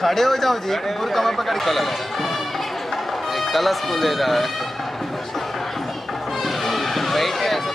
खड़े हो जाओ जी, पूरी कमर पकड़ के लगा कला स्कूल दे रहा है बैठे ऐसा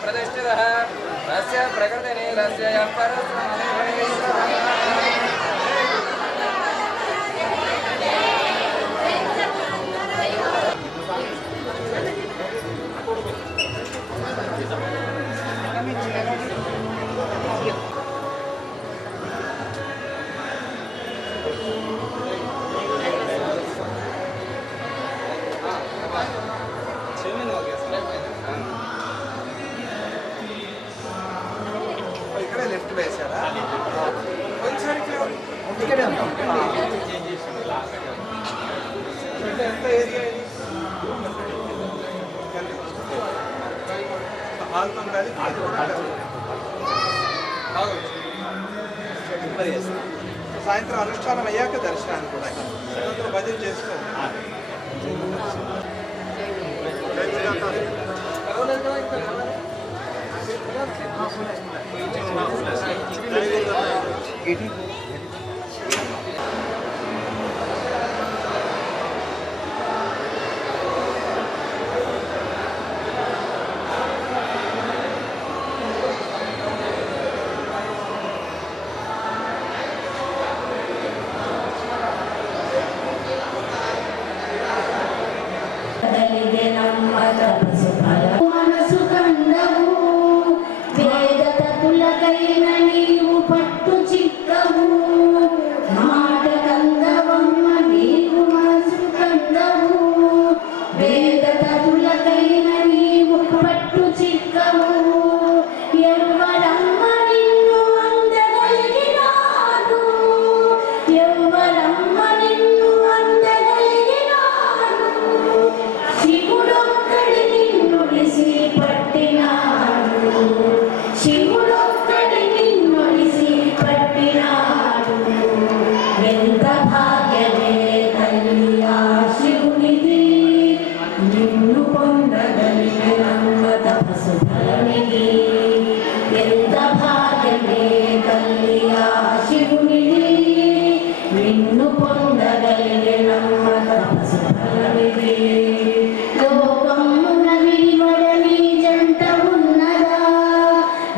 प्रतिष्ठितः तस्य प्रकृतिनीलस्य సాయంత్రం అనుష్ఠానం అయ్యాక దర్శనాన్ని కూడా సాయంత్రం భజన చేసుకోండి.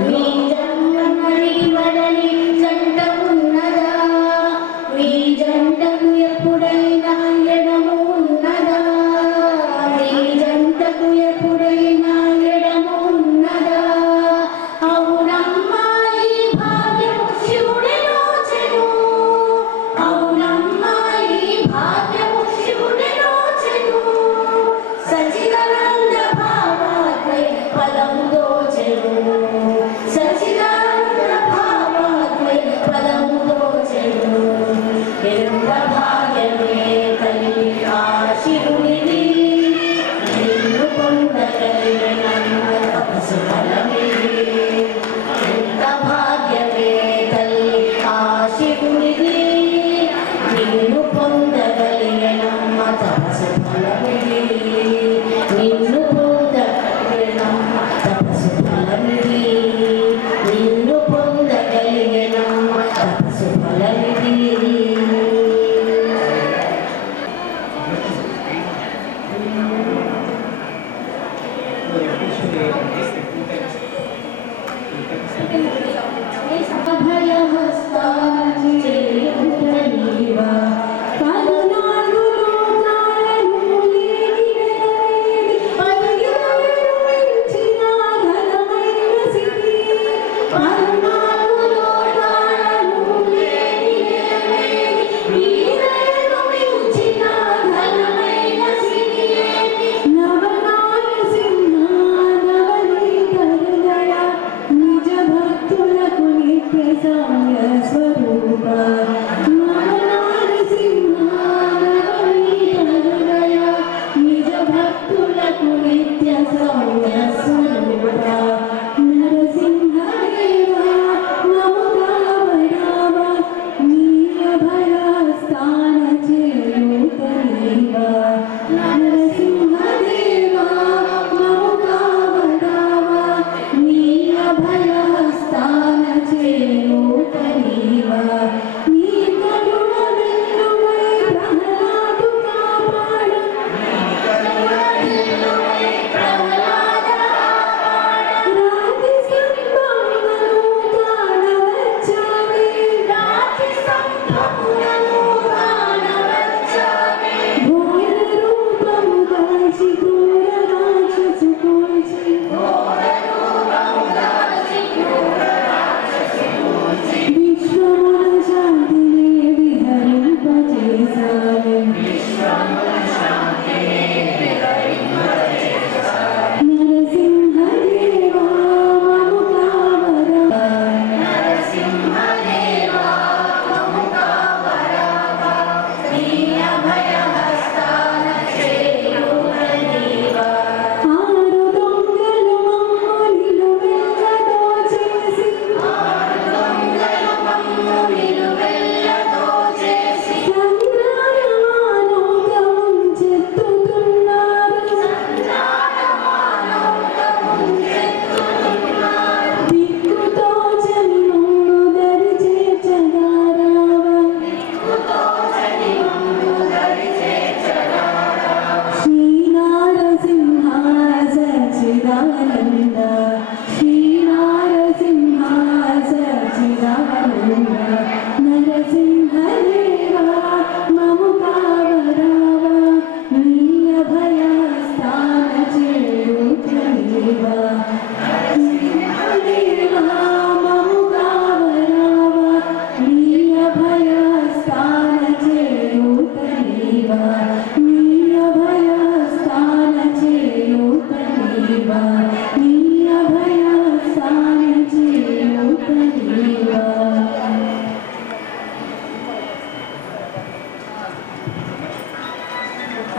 మీ జన్మ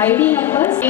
ID numbers.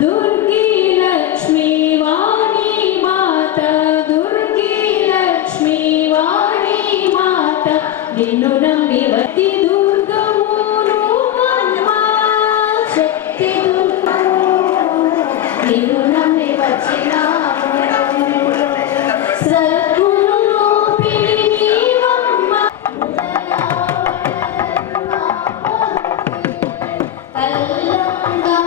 Durgi Lakshmi Vani Mata నిన్ను నమ్మి వట్టి దుర్గము నువ్వమ్మ శక్తి దుర్గము నిన్ను నమ్మి వచ్చినాము సద్గురు రూపిణి నీవమ్మ కల్లంగా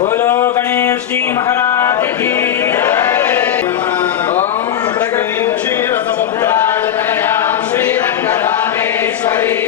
बोलो गणेश जी महाराज की श्री रंगरामेश्वरी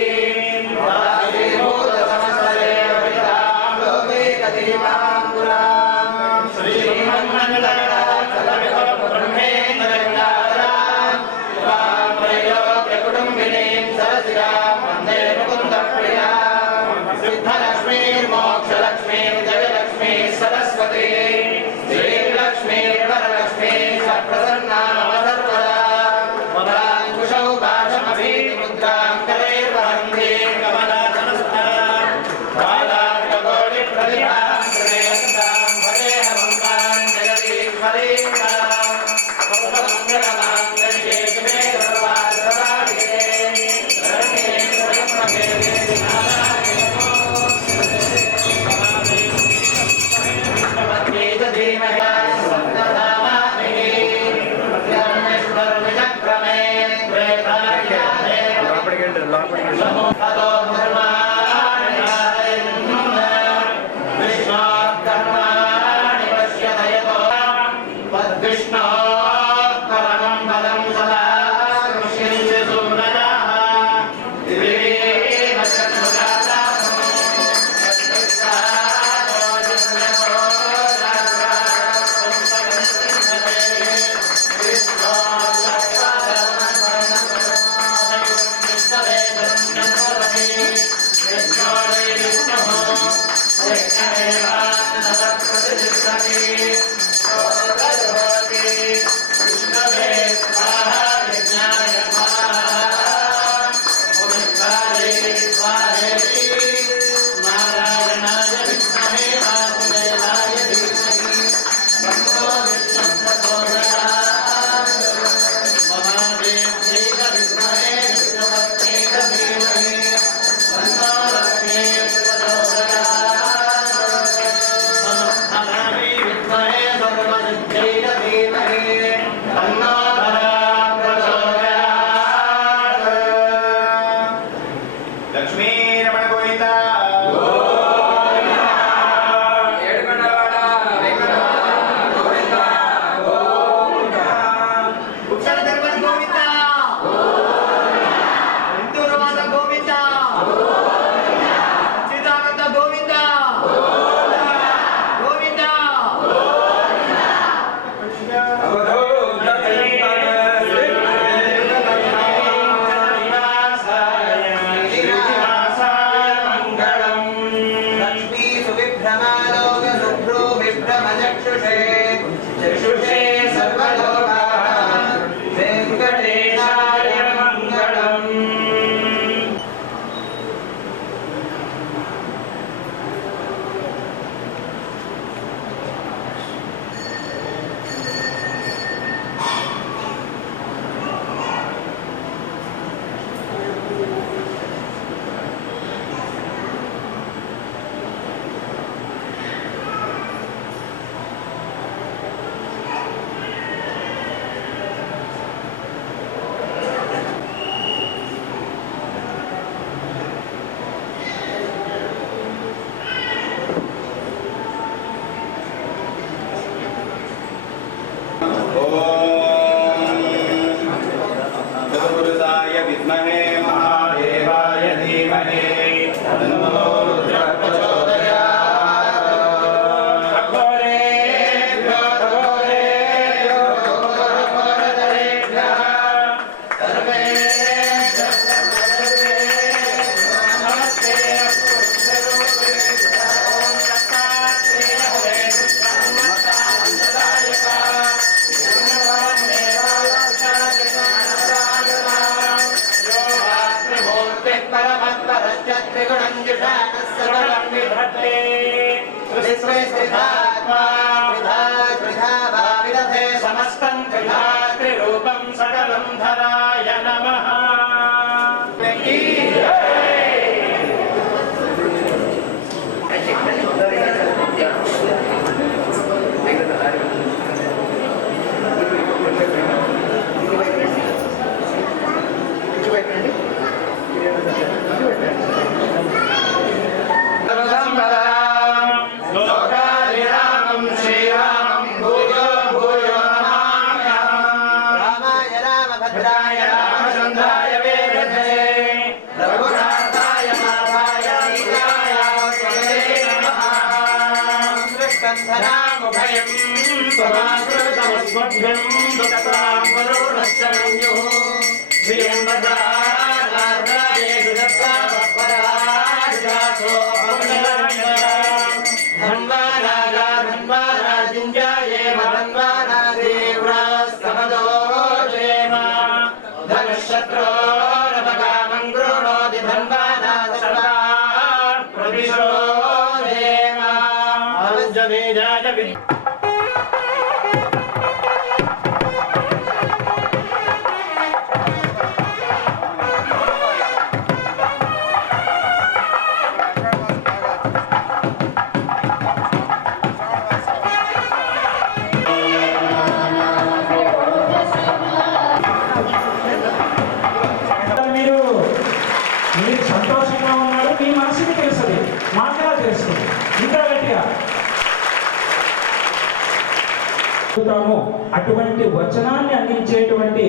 చెబుతామో అటువంటి వచనాన్ని అందించేటువంటి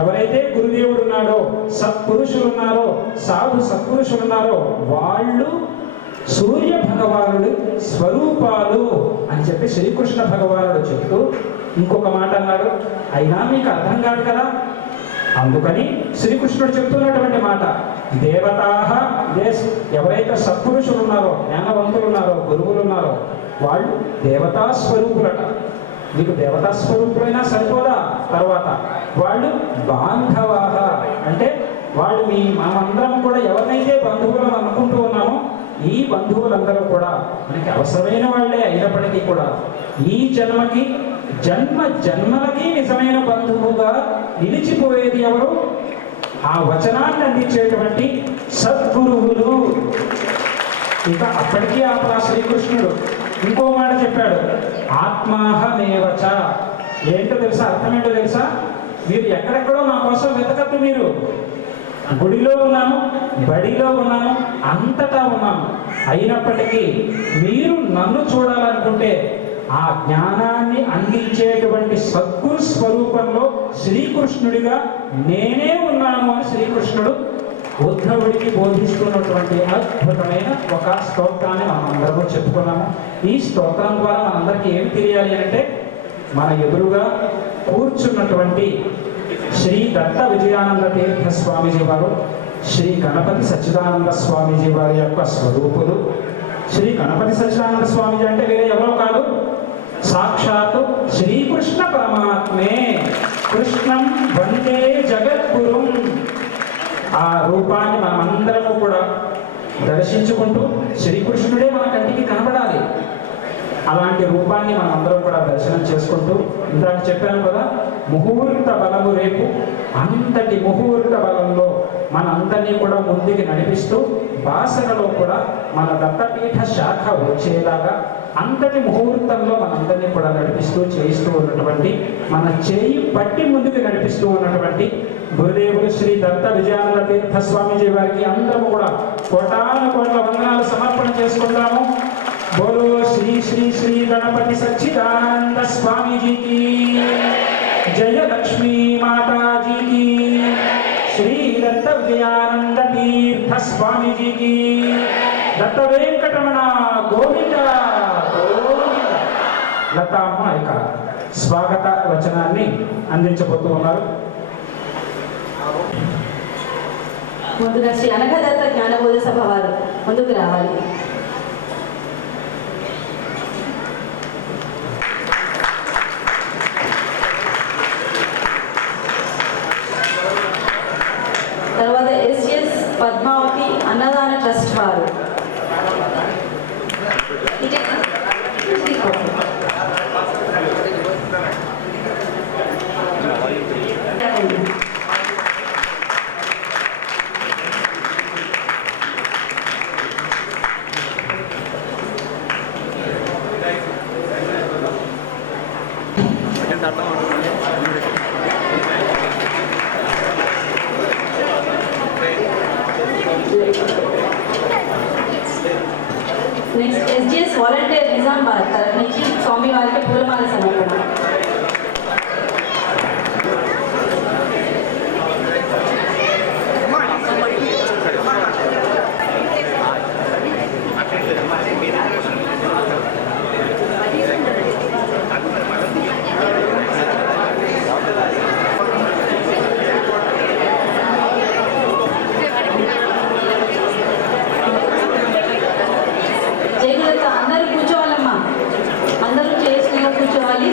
ఎవరైతే గురుదేవుడు ఉన్నాడో, సత్పురుషులు ఉన్నారో, సాధు సత్పురుషులు ఉన్నారో వాళ్ళు సూర్య భగవానుడు స్వరూపాలు అని చెప్పి శ్రీకృష్ణ భగవానుడు చెప్తూ ఇంకొక మాట అన్నాడు. అయినా మీకు అర్థం కాదు కదా, అందుకని శ్రీకృష్ణుడు చెప్తున్నటువంటి మాట దేవతాహ ఎవరైతే సత్పురుషులు ఉన్నారో, జ్ఞానవంతులు ఉన్నారో, గురువులు ఉన్నారో వాళ్ళు దేవతా స్వరూపులట. మీకు దేవతా స్వరూపులైనా సరిపోదా, తర్వాత వాళ్ళు బాంధవాహ అంటే వాళ్ళు మనమందరం కూడా ఎవరినైతే బంధువులను అనుకుంటూ ఉన్నామో ఈ బంధువులందరూ కూడా మనకి అవసరమైన వాళ్ళే అయినప్పటికీ కూడా ఈ జన్మకి జన్మలకి నిజమైన బంధువుగా నిలిచిపోయేది ఎవరు? ఆ వచనాన్ని అందించేటువంటి సద్గురువులు. ఇంకా అప్పటికీ ఆపలా శ్రీకృష్ణుడు ఇంకో మాట చెప్పాడు, ఆత్మాహమేవచ. ఏంటో తెలుసా, అర్థమేంటో తెలుసా? మీరు ఎక్కడెక్కడో నా కోసం వెతకద్దు. మీరు గుడిలో ఉన్నాను, బడిలో ఉన్నాను, అంతటా ఉన్నాను. అయినప్పటికీ మీరు నన్ను చూడాలనుకుంటే ఆ జ్ఞానాన్ని అందించేటువంటి సద్గురు స్వరూపంలో శ్రీకృష్ణుడిగా నేనే ఉన్నాను అని శ్రీకృష్ణుడు ఉద్ధవుడికి బోధిస్తున్నటువంటి అద్భుతమైన ఒక స్తోత్రాన్ని మనం అందరూ చెప్పుకున్నాము. ఈ స్తోత్రం ద్వారా మనందరికీ ఏం తెలియాలి అంటే, మన ఎదురుగా కూర్చున్నటువంటి శ్రీ దత్త విజయానంద తీర్థ స్వామీజీ వారు శ్రీ గణపతి సచ్చిదానంద స్వామీజీ వారి యొక్క స్వరూపులు. శ్రీ గణపతి సచ్చిదానంద స్వామీజీ అంటే వేరే ఎవరో కాదు, సాక్షాత్తు శ్రీకృష్ణ పరమాత్మే. కృష్ణం వందే జగద్గురుం. ఆ రూపాన్ని మనమందరము కూడా దర్శించుకుంటూ శ్రీకృష్ణుడే మన కంటికి కనబడాలి. అలాంటి రూపాన్ని మనమందరం కూడా దర్శనం చేసుకుంటూ, ఇందాక చెప్పాను కదా, ముహూర్త బలము రేపు. అంతటి ముహూర్త బలంలో మనందరినీ కూడా ముందుకు నడిపిస్తూ బాసరలో కూడా మన దత్తపీఠ శాఖ వచ్చేలాగా అంతటి ముహూర్తంలో మనందరినీ కూడా నడిపిస్తూ చేయిస్తూ ఉన్నటువంటి, మన చేయి పట్టి ముందుకు నడిపిస్తూ ఉన్నటువంటి గురుదేవుడు శ్రీ దత్త విజయానంద తీర్థ స్వామీజీ వారికి అందరము కూడా కోటాను కోట్ల వందనాలు సమర్పణ చేసుకుందాము. బోలో శ్రీ శ్రీ శ్రీ గణపతి సచ్చిదానంద స్వామీజీకి జయ, లక్ష్మీ మాతాజీకి, శ్రీ దత్త విజయానంద తీర్థ స్వామీజీకి, దత్త వెంకటరమణ గోవింద గోవింద. లతామ్మ ఇక స్వాగత వచనాన్ని అందించబోతూ ఉన్నారు. ముందుగా శ్రీ అనఘదత్త జ్ఞానబోధ సభ వారు ముందుకు రావాలి. తర్వాత ఎస్ఎస్ పద్మావతి అన్నదాన ట్రస్ట్ వారు. నెక్స్ట్ ఎస్జిఎస్ వాలంటీర్ నిజామాబాద్ తరఫు నుంచి స్వామి వారికి పూలమాల సమర్పణ. అందరూ కూర్చోవాలమ్మా, అందరూ చేసిన కూర్చోవాలి.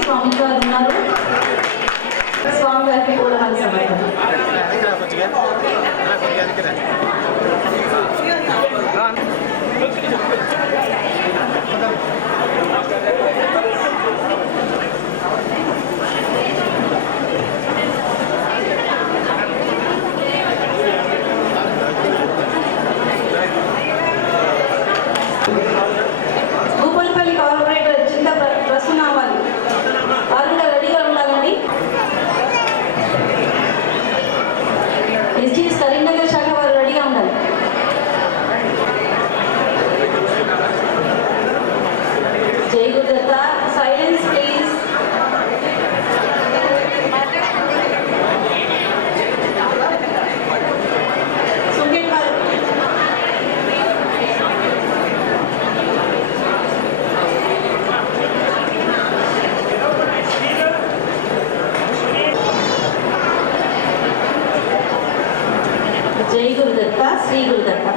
గురుదత్త, శ్రీ గురుదత్త.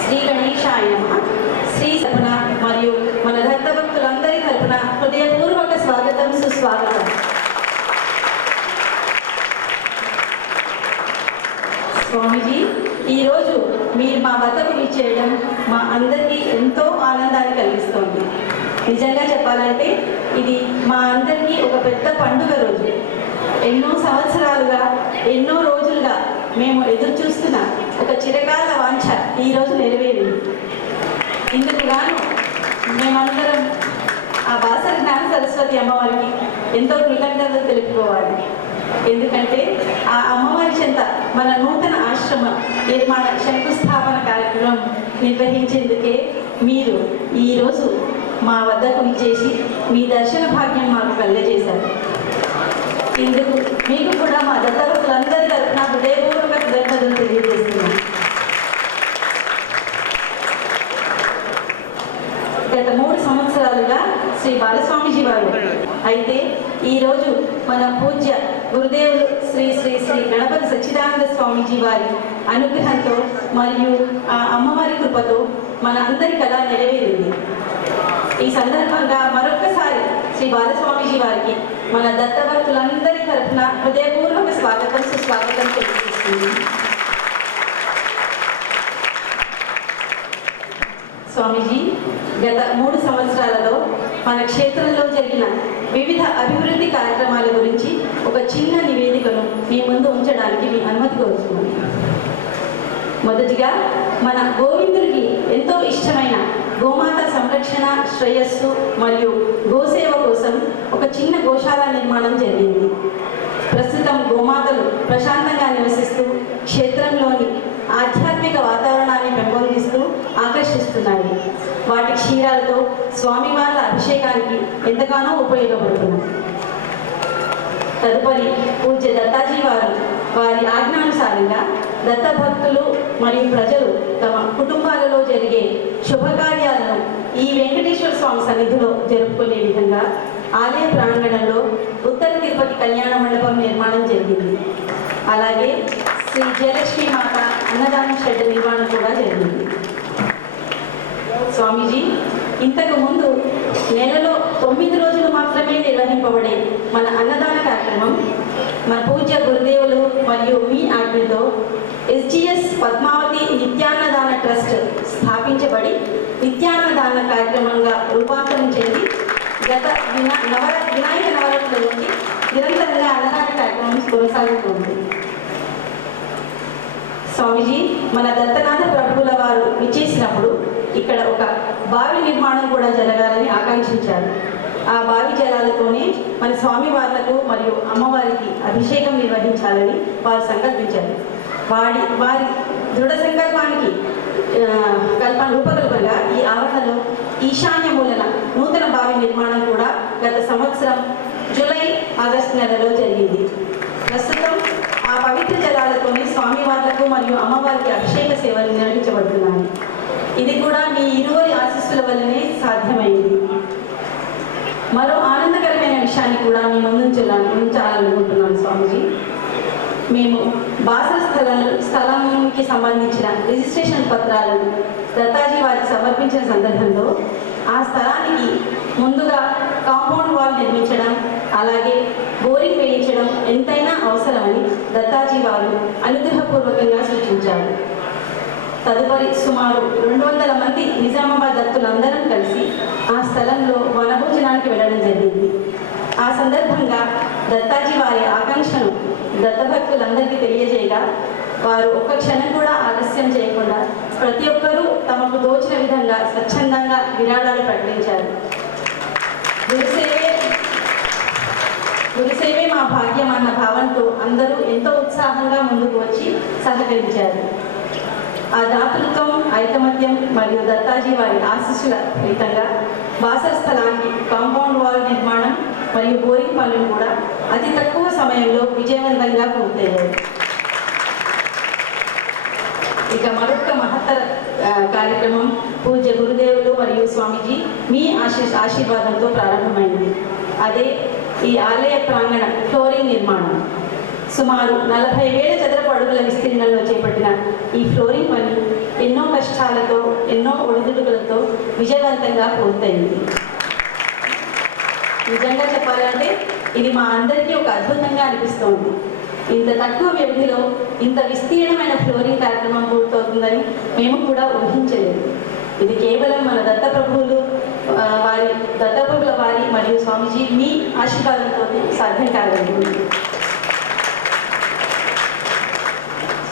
శ్రీ గణేశాయ నమః. శ్రీ తరపున మరియు మన దత్త భక్తులందరి తరపున హృదయపూర్వక స్వాగతం, సుస్వాగతం. స్వామీజీ, ఈరోజు మీరు మా వద్దకు విచ్చేయడం మా అందరికీ ఎంతో ఆనందాన్ని కలిగిస్తోంది. నిజంగా చెప్పాలంటే ఇది మా అందరికీ ఒక పెద్ద పండుగ రోజు. ఎన్నో సంవత్సరాలుగా, ఎన్నో రోజులుగా మేము ఎదురు చూస్తున్న ఒక చిరకాల వాంఛ ఈరోజు నెరవేరింది. ఇందుకు గాను మేమందరం ఆ బాసర జ్ఞాన సరస్వతి అమ్మవారికి ఎంతో కృతజ్ఞతలు తెలుపుకోవాలి. ఎందుకంటే ఆ అమ్మవారి చెంత మన నూతన ఆశ్రమ నిర్మాణ శంకుస్థాపన కార్యక్రమం నిర్వహించేందుకే మీరు ఈరోజు మా వద్దకు విచ్చేసి మీ దర్శన భాగ్యం మాకు కలుగజేశారు. ఇందుకు మీకు కూడా మా దత్తభక్తులందరి తరఫున హృదయపూర్వక కృతజ్ఞతలు తెలియజేస్తున్నాను. గత 3 సంవత్సరాలుగా శ్రీ బాలస్వామిజీ వారు అయితే ఈరోజు మన పూజ్య గురుదేవులు శ్రీ శ్రీ శ్రీ గణపతి సచ్చిదానంద స్వామీజీ వారి అనుగ్రహంతో మరియు ఆ అమ్మవారి కృపతో మన అందరి కళ నెరవేరింది. ఈ సందర్భంగా మరొక్కసారి శ్రీ బాలస్వామిజీ వారికి మన దత్తభక్తులందరి తరఫున హృదయపూర్వక స్వాగతం, సుస్వాగతం తెలియజేస్తుంది. స్వామీజీ, గత 3 సంవత్సరాలలో మన క్షేత్రంలో జరిగిన వివిధ అభివృద్ధి కార్యక్రమాల గురించి ఒక చిన్న నివేదికను మీ ముందు ఉంచడానికి మీ అనుమతి కోరుతున్నాను. మొదటిగా మన గోవిందుడికి ఎంతో ఇష్టమైన గోమాత సంరక్షణ, శ్రేయస్సు మరియు గోసేవ కోసం ఒక చిన్న గోశాల నిర్మాణం జరిగింది. ప్రస్తుతం గోమాతలు ప్రశాంతంగా నివసిస్తూ క్షేత్రంలోని ఆధ్యాత్మిక వాతావరణాన్ని పెంపొందిస్తూ ఆకర్షిస్తున్నాయి. వాటి క్షీరాలతో స్వామివార్ల అభిషేకానికి ఎంతగానో ఉపయోగపడుతున్నాయి. తదుపరి పూజ్య దత్తాజీ వారు వారి ఆజ్ఞానుసారంగా దత్తభక్తులు మరియు ప్రజలు తమ కుటుంబాలలో జరిగే శుభకార్యాలను ఈ వెంకటేశ్వర స్వామి సన్నిధిలో జరుపుకునే విధంగా ఆలయ ప్రాంగణంలో ఉత్తర తిరుపతి కళ్యాణ మండపం నిర్మాణం జరిగింది. అలాగే శ్రీ జయలక్ష్మీ మాత అన్నదాన షెడ్ నిర్మాణం కూడా జరిగింది. స్వామీజీ, ఇంతకు ముందు నెలలో 9 రోజులు మాత్రమే నిర్వహింపబడే మన అన్నదాన కార్యక్రమం మన పూజ్య గురుదేవులు మరియు మీ ఆజ్ఞతో SGS పద్మావతి నిత్యాన్నదాన ట్రస్ట్ స్థాపించబడి నిత్యాన్నదాన కార్యక్రమంగా రూపాంతరం చెంది గత వినాయక నవరాత్రుల నుండి నిరంతరంగా అన్నదాన కార్యక్రమం కొనసాగుతుంది. స్వామీజీ, మన దత్తనాథ ప్రభువుల వారు విచ్చేసినప్పుడు ఇక్కడ ఒక బావి నిర్మాణం కూడా జరగాలని ఆకాంక్షించారు. ఆ బావి జలాలతోనే మన స్వామివార్లకు మరియు అమ్మవారికి అభిషేకం నిర్వహించాలని వారు సంకల్పించారు. వారి దృఢ సంకల్పానికి రూపకల్పనగా ఈ ఆవరణలో ఈశాన్య మూలన నూతన బావి నిర్మాణం కూడా గత సంవత్సరం జూలై, ఆగస్టు నెలలో జరిగింది. ప్రస్తుతం ఆ పవిత్ర జలాలతోనే స్వామివార్లకు మరియు అమ్మవారికి అభిషేక సేవలు నిర్వహించబడుతున్నాయి. ఇది కూడా మీ ఇరువురి ఆశీస్సుల వల్లనే సాధ్యమైంది. మరో ఆనందకరమైన విషయాన్ని కూడా మీ ముందు ఉంచాలనుకుంటున్నాను. స్వామీజీ, మేము బాసర స్థలంకి సంబంధించిన రిజిస్ట్రేషన్ పత్రాలను దత్తాజీ వారికి సమర్పించిన సందర్భంలో ఆ స్థలానికి ముందుగా కాంపౌండ్ వాల్ నిర్మించడం, అలాగే బోరింగ్ వేయించడం ఎంతైనా అవసరమని దత్తాజీ వారు అనుగ్రహపూర్వకంగా సూచించారు. తదుపరి సుమారు 200 మంది నిజామాబాద్ దత్తులందరం కలిసి ఆ స్థలంలో వనభోజనానికి వెళ్ళడం జరిగింది. ఆ సందర్భంగా దత్తాజీ వారి ఆకాంక్షను దత్తభక్తులందరికీ తెలియజేయగా వారు ఒక్క క్షణం కూడా ఆలస్యం చేయకుండా ప్రతి ఒక్కరూ తమకు తోచిన విధంగా స్వచ్ఛందంగా విరాళాలు ప్రకటించారు. గురుసేవే మా భాగ్యం అన్న భావంతో అందరూ ఎంతో ఉత్సాహంగా ముందుకు వచ్చి సహకరించారు. ఆ దాతృత్వం, ఐకమత్యం మరియు దత్తాజీ వారి ఆశీస్సుల ఫలితంగా బాసర స్థలానికి కాంపౌండ్ వాల్ నిర్మాణం మరియు బోరింగ్ పనులు కూడా అతి తక్కువ సమయంలో విజయవంతంగా పూర్తయ్యాయి. ఇక మరొక మహత్తర కార్యక్రమం పూజ్య గురుదేవులు మరియు స్వామీజీ మీ ఆశీర్వాదంతో ప్రారంభమైంది. అదే ఈ ఆలయ ప్రాంగణ ఫ్లోరింగ్ నిర్మాణం. సుమారు 40,000 చదరపు అడుగుల విస్తీర్ణంలో చేపట్టిన ఈ ఫ్లోరింగ్ పని ఎన్నో కష్టాలతో, ఎన్నో ఒడిదుడుకులతో విజయవంతంగా పూర్తయింది. నిజంగా చెప్పాలంటే ఇది మా అందరికీ ఒక అద్భుతంగా అనిపిస్తోంది. ఇంత తక్కువ వ్యవధిలో ఇంత విస్తీర్ణమైన ఫ్లోరింగ్ కార్యక్రమం పూర్తవుతుందని మేము కూడా ఊహించలేదు. ఇది కేవలం మన దత్తప్రభువుల వారి మరియు స్వామీజీ మీ ఆశీర్వాదంతో సాధ్యం కాగలిగింది.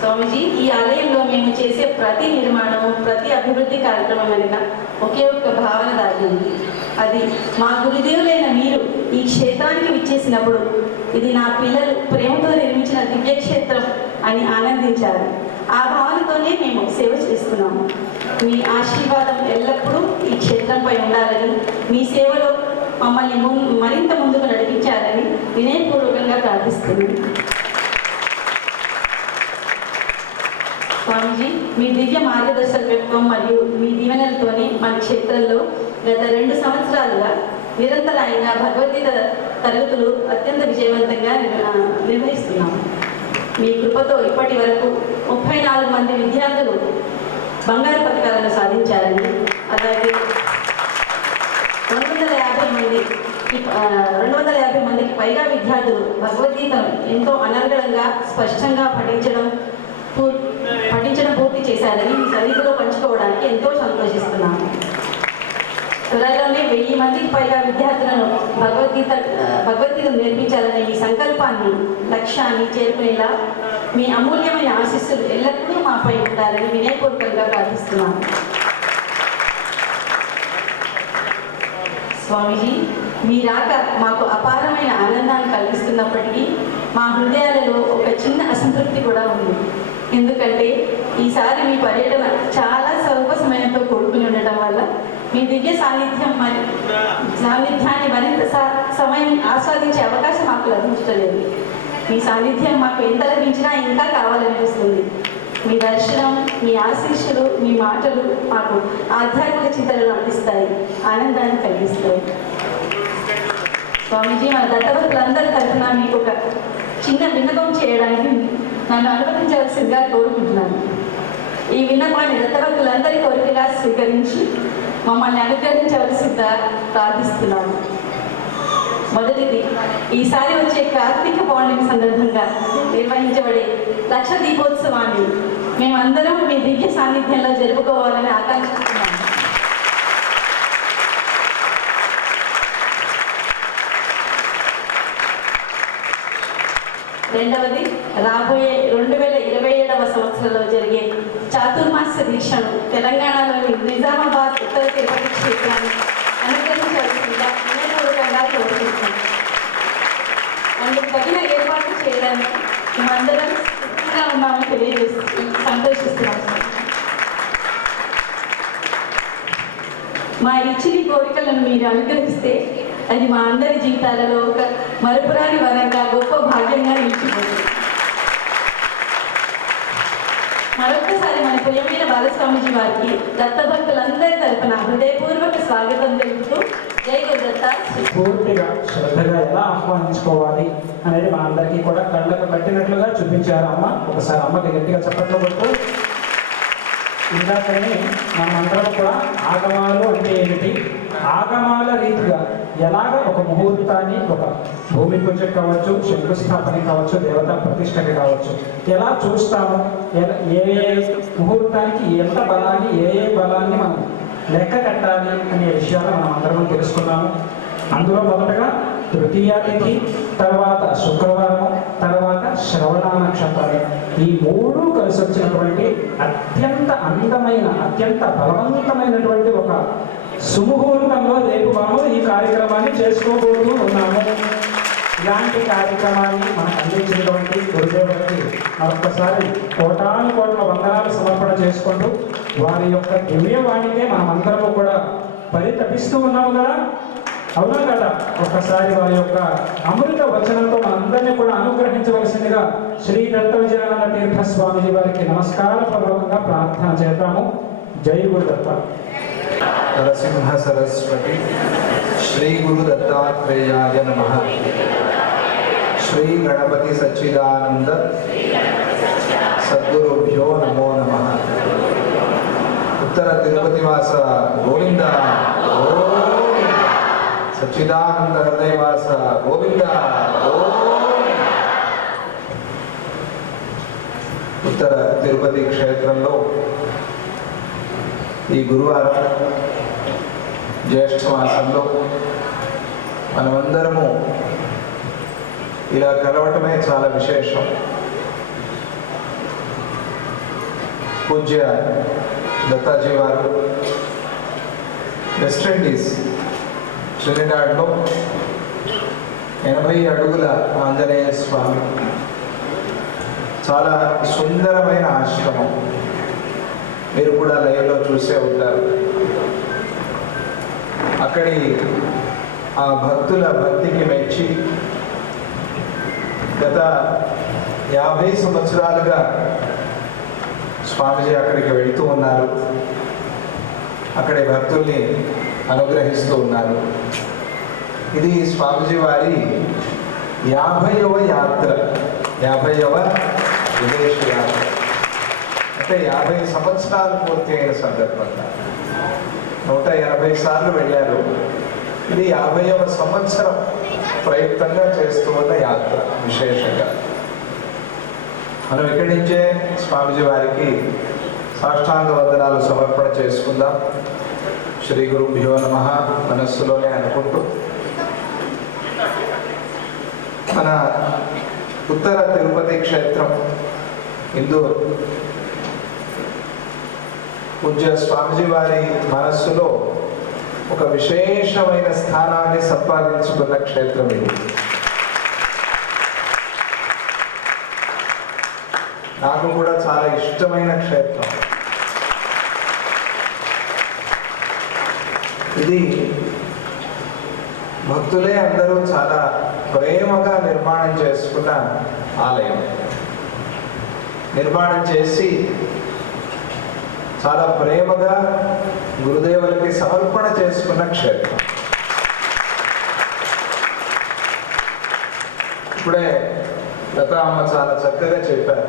స్వామీజీ, ఈ ఆలయంలో మేము చేసే ప్రతి నిర్మాణం, ప్రతి అభివృద్ధి కార్యక్రమం వెనుక ఒకే ఒక్క భావన దాగి ఉంది. అది మా గురుదేవులైన మీరు ఈ క్షేత్రానికి విచ్చేసినప్పుడు ఇది నా పిల్లలు ప్రేమతో నిర్మించిన దివ్యక్షేత్రం అని ఆనందించారు. ఆ భావనతోనే మేము సేవ చేస్తున్నాము. మీ ఆశీర్వాదం ఎల్లప్పుడూ ఈ క్షేత్రంపై ఉండాలని, మీ సేవలో మమ్మల్ని మరింత ముందుకు నడిపించాలని వినయపూర్వకంగా ప్రార్థిస్తున్నాను. స్వామీజీ, మీ దివ్య మార్గదర్శకత్వం మరియు మీ దీవెనలతోనే మన క్షేత్రంలో గత 2 సంవత్సరాలుగా నిరంతరాయంగా భగవద్గీత తరగతులు అత్యంత విజయవంతంగా నిర్వహిస్తున్నాము. మీ కృపతో ఇప్పటి వరకు 34 మంది విద్యార్థులు బంగారు పథకాలను సాధించారని, అలాగే 250 మందికి పైగా విద్యార్థులు భగవద్గీతను ఎంతో అనర్గళంగా స్పష్టంగా పఠించడం పూర్తి చేశారని మీ సన్నిధిలో పంచుకోవడానికి ఎంతో సంతోషిస్తున్నాను. త్వరలోనే 1000 మందికి పైగా విద్యార్థులను భగవద్గీతను నేర్పించాలనే మీ సంకల్పాన్ని, లక్ష్యాన్ని చేరుకునేలా మీ అమూల్యమైన ఆశీస్సులు ఎల్లప్పుడూ మాపై ఉంటారని వినయపూర్వకంగా ప్రార్థిస్తున్నాను. స్వామీజీ, మీ రాక మాకు అపారమైన ఆనందాన్ని కలిగిస్తున్నప్పటికీ మా హృదయాలలో ఒక చిన్న అసంతృప్తి కూడా ఉంది. ఎందుకంటే ఈసారి మీ పర్యటన చాలా స్వల్ప సమయంతో కూడుకుని ఉండటం వల్ల మీ దివ్య సాన్నిధ్యాన్ని మరింత సమయం ఆస్వాదించే అవకాశం మాకు లభించలేదు. మీ సాన్నిధ్యం మాకు ఎంత లభించినా ఇంకా కావాలనిపిస్తుంది. మీ దర్శనం, మీ ఆశీస్సులు, మీ మాటలు మాకు ఆధ్యాత్మిక చింతనలు అందిస్తాయి, ఆనందాన్ని కలిగిస్తాయి. స్వామీజీ, మన దత్తభక్తులందరి తరఫున మీకు ఒక చిన్న విన్నపం చేయడానికి నన్ను అనుమతించవలసిందిగా కోరుకుంటున్నాను. ఈ విన్నపాన్ని దత్తభక్తులందరి కోరికగా స్వీకరించి మమ్మల్ని అనుగ్రహించవలసిందిగా ప్రార్థిస్తున్నాను. మొదటిది, ఈసారి వచ్చే కార్తీక పౌర్ణమి సందర్భంగా నిర్వహించబడే లక్ష దీపోత్సవాన్ని మేమందరం మీ దివ్య సాన్నిధ్యంలో జరుపుకోవాలని ఆకాంక్షిస్తున్నాము. రెండవది, రాబోయే 2027వ సంవత్సరంలో జరిగే చాతుర్మాస్య దీక్షను తెలంగాణలోని నిజామాబాద్ ఉత్తర తిరుపతి క్షేత్రాన్ని అనుగ్రహించవలసిందిగా వినయపూర్వకంగా కోరుకుంటున్నాను. అందుకు తగిన ఏర్పాట్లు చేయడానికి మేమందరం సిద్ధంగా ఉన్నామని తెలియజేస్తూ సంతోషిస్తున్నాం. మా ఇచ్చిన కోరికలను మీరు అనుగ్రహిస్తే అది మా అందరి జీవితాలలో ఒక మరుపురాని వరంగా, గొప్ప భాగ్యంగా నిలిచిపోతుంది. మరొకసారి మన ప్రియమైన బాలస్వామీజీ వారికి దత్తభక్తులందరి తరఫున హృదయపూర్వక స్వాగతం తెలుపుతూ జై గురుదత్త. పూర్తిగా శ్రద్ధగా ఎలా ఆహ్వానించుకోవాలి అనేది మా అందరికీ కూడా కళ్ళకు కట్టినట్లుగా చూపించారు అమ్మ. ఒకసారి అమ్మకి గట్టిగా చప్పట్లు కొడుతూ, ఇందాకనే మనమందరం కూడా ఆగమాలు అంటే ఏమిటి, ఆగమాల రీతిగా ఎలాగ ఒక ముహూర్తాన్ని, ఒక భూమి పూజ కావచ్చు, శంకుస్థాపన కావచ్చు, దేవతా ప్రతిష్టకి కావచ్చు, ఎలా చూస్తాము, ఏ ముహూర్తానికి ఎంత బలాన్ని, ఏ బలాన్ని మనం లెక్క కట్టాలి అనే విషయాలు మనం అందరం తెలుసుకున్నాము. అందులో మొదటగా తృతీయ తిథి, తర్వాత శుక్రవారం, తర్వాత శ్రవణ నక్షత్రం, ఈ 3 కలిసి వచ్చినటువంటి అత్యంత అందమైన, అత్యంత బలవంతమైనటువంటి ఒక సుముహూర్తంలో రేపు మనం ఈ కార్యక్రమాన్ని చేసుకోబోతూ ఉన్నాము. ఇలాంటి కార్యక్రమాన్ని మనకు అందించినటువంటి గురుదేవులకి మరొకసారి కోటాను కోట్ల వందనాలు సమర్పణ చేసుకుంటూ, వారి యొక్క దివ్యవాణికే మనమందరము కూడా పరితపిస్తూ ఉన్నాము కదా, అవునా కదా? ఒక్కసారి వారి యొక్క అమృత వచనంతో మనందరినీ కూడా అనుగ్రహించవలసిందిగా శ్రీ దత్త విజయానంద తీర్థ స్వామిజీ వారికి నమస్కారపూర్వకంగా ప్రార్థన చేద్దాము. జై గురుదత్త. నరసింహ సరస్వతి శ్రీ గురు దత్తాత్రేయాయ నమః. శ్రీ గణపతి సచ్చిదానంద సద్గురుభ్యో నమో నమః. ఉత్తర తిరుపతి వాస గోవింద గోవింద. సచ్చిదానంద హృదయ వాస గోవింద గోవింద. ఉత్తర తిరుపతి క్షేత్రంలో ఈ గురువారం జ్యేష్ఠ మాసంలో మనమందరము ఇలా కలవటమే చాలా విశేషం. పూజ్య దత్తాజీ వారు వెస్టిండీస్ ట్రినిడాడ్లో 80 అడుగుల ఆంజనేయ స్వామి, చాలా సుందరమైన ఆశ్రమం. మీరు కూడా లైవ్లో చూసే ఉంటారు. అక్కడి ఆ భక్తుల భక్తికి మెచ్చి గత 50 సంవత్సరాలుగా స్వామిజీ అక్కడికి వెళుతూ ఉన్నారు. అక్కడి భక్తుల్ని అనుగ్రహిస్తూ ఉన్నారు. ఇది స్వామిజీ వారి 50వ యాత్ర, 50వ విదేశ యాత్ర. అంటే 50 సంవత్సరాలు పూర్తి అయిన సందర్భంగా 180 సార్లు వెళ్ళారు. ఇది 50వ సంవత్సరం ప్రయుక్తంగా చేస్తూ ఉన్న యాత్ర. విశేషంగా మనం ఇక్కడి నుంచే స్వామిజీ వారికి సాష్టాంగ వందనాలు సమర్పణ చేసుకుందాం. శ్రీ గురుభ్యో నమః మనస్సులోనే అనుకుంటూ మన ఉత్తర తిరుపతి క్షేత్రం ఇందూరు పూజ్య స్వామిజీ వారి మనస్సులో ఒక విశేషమైన స్థానాన్ని సంపాదించుకున్న క్షేత్రం ఇది. నాకు కూడా చాలా ఇష్టమైన క్షేత్రం ఇది. భక్తులే అందరూ చాలా ప్రేమగా నిర్మాణం చేసుకున్న ఆలయం. నిర్మాణం చేసి చాలా ప్రేమగా గురుదేవులకి సమర్పణ చేసుకున్న క్షేత్రం. ఇప్పుడే లతామ్మ చాలా చక్కగా చెప్పారు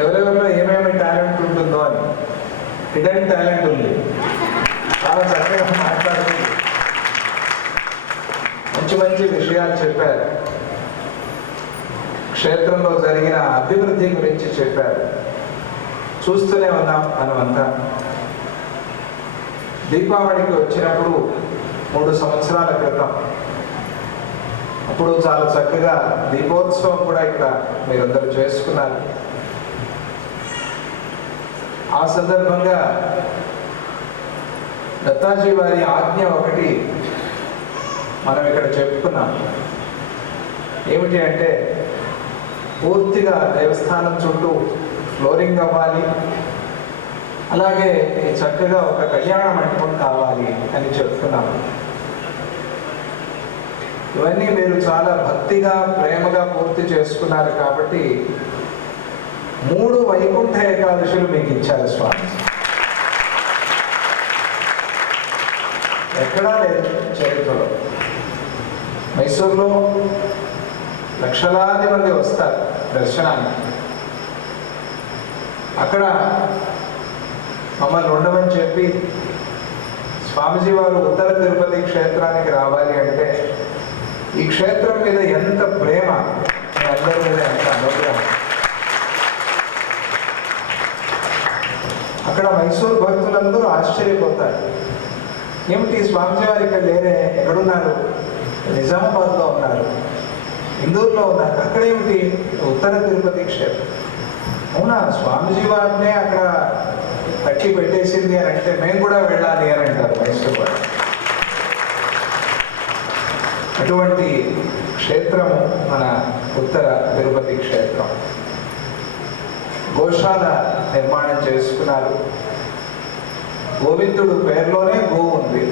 ఎవరెవరిలో ఏమేమి టాలెంట్ ఉంటుందో అని. హిడెన్ టాలెంట్ ఉంది. చాలా చక్కగా మాట్లాడుతుంది. మంచి మంచి విషయాలు చెప్పారు. క్షేత్రంలో జరిగిన అభివృద్ధి గురించి చెప్పారు. చూస్తూనే ఉన్నాం మనమంతా. దీపావళికి వచ్చినప్పుడు 3 సంవత్సరాల క్రితం అప్పుడు చాలా చక్కగా దీపోత్సవం కూడా ఇక్కడ మీరందరూ చేసుకున్నారు. ఆ సందర్భంగా దత్తాజీ వారి ఆజ్ఞ ఒకటి మనం ఇక్కడ చెప్పుకున్నాం. ఏమిటి అంటే పూర్తిగా దేవస్థానం చుట్టూ ఫ్లోరింగ్ అవ్వాలి, అలాగే చక్కగా ఒక కళ్యాణ మండపం కావాలి అని చెప్తున్నాము. ఇవన్నీ మీరు చాలా భక్తిగా ప్రేమగా పూర్తి చేసుకున్నారు కాబట్టి 3 వైకుంఠ ఏకాదశులు మీకు ఇచ్చారు స్వామి. ఎక్కడా లేదు చరిత్రలో. మైసూరులో లక్షలాది మంది వస్తారు దర్శనానికి. అక్కడ మమ్మల్ని ఉండమని చెప్పి స్వామిజీ వారు ఉత్తర తిరుపతి క్షేత్రానికి రావాలి అంటే ఈ క్షేత్రం మీద ఎంత ప్రేమ, అందరి మీద ఎంత అనుగ్రహం. అక్కడ మైసూరు భక్తులందరూ ఆశ్చర్యపోతారు. ఏమిటి స్వామిజీ వారు ఇక్కడ లేరే, ఎక్కడున్నారు? నిజామాబాద్లో ఉన్నారు, ఇందూరులో ఉన్నారు. అక్కడేమిటి? ఉత్తర తిరుపతి క్షేత్రం. అవునా, స్వామిజీ వారినే అక్కడ కట్టి పెట్టేసింది అని అంటే మేము కూడా వెళ్ళాలి అని అంటారు మైసూరు వారు. అటువంటి క్షేత్రము మన ఉత్తర తిరుపతి క్షేత్రం. గోశాల నిర్మాణం చేసుకున్నారు. గోవిందుడు పేరులోనే గో ఉంది.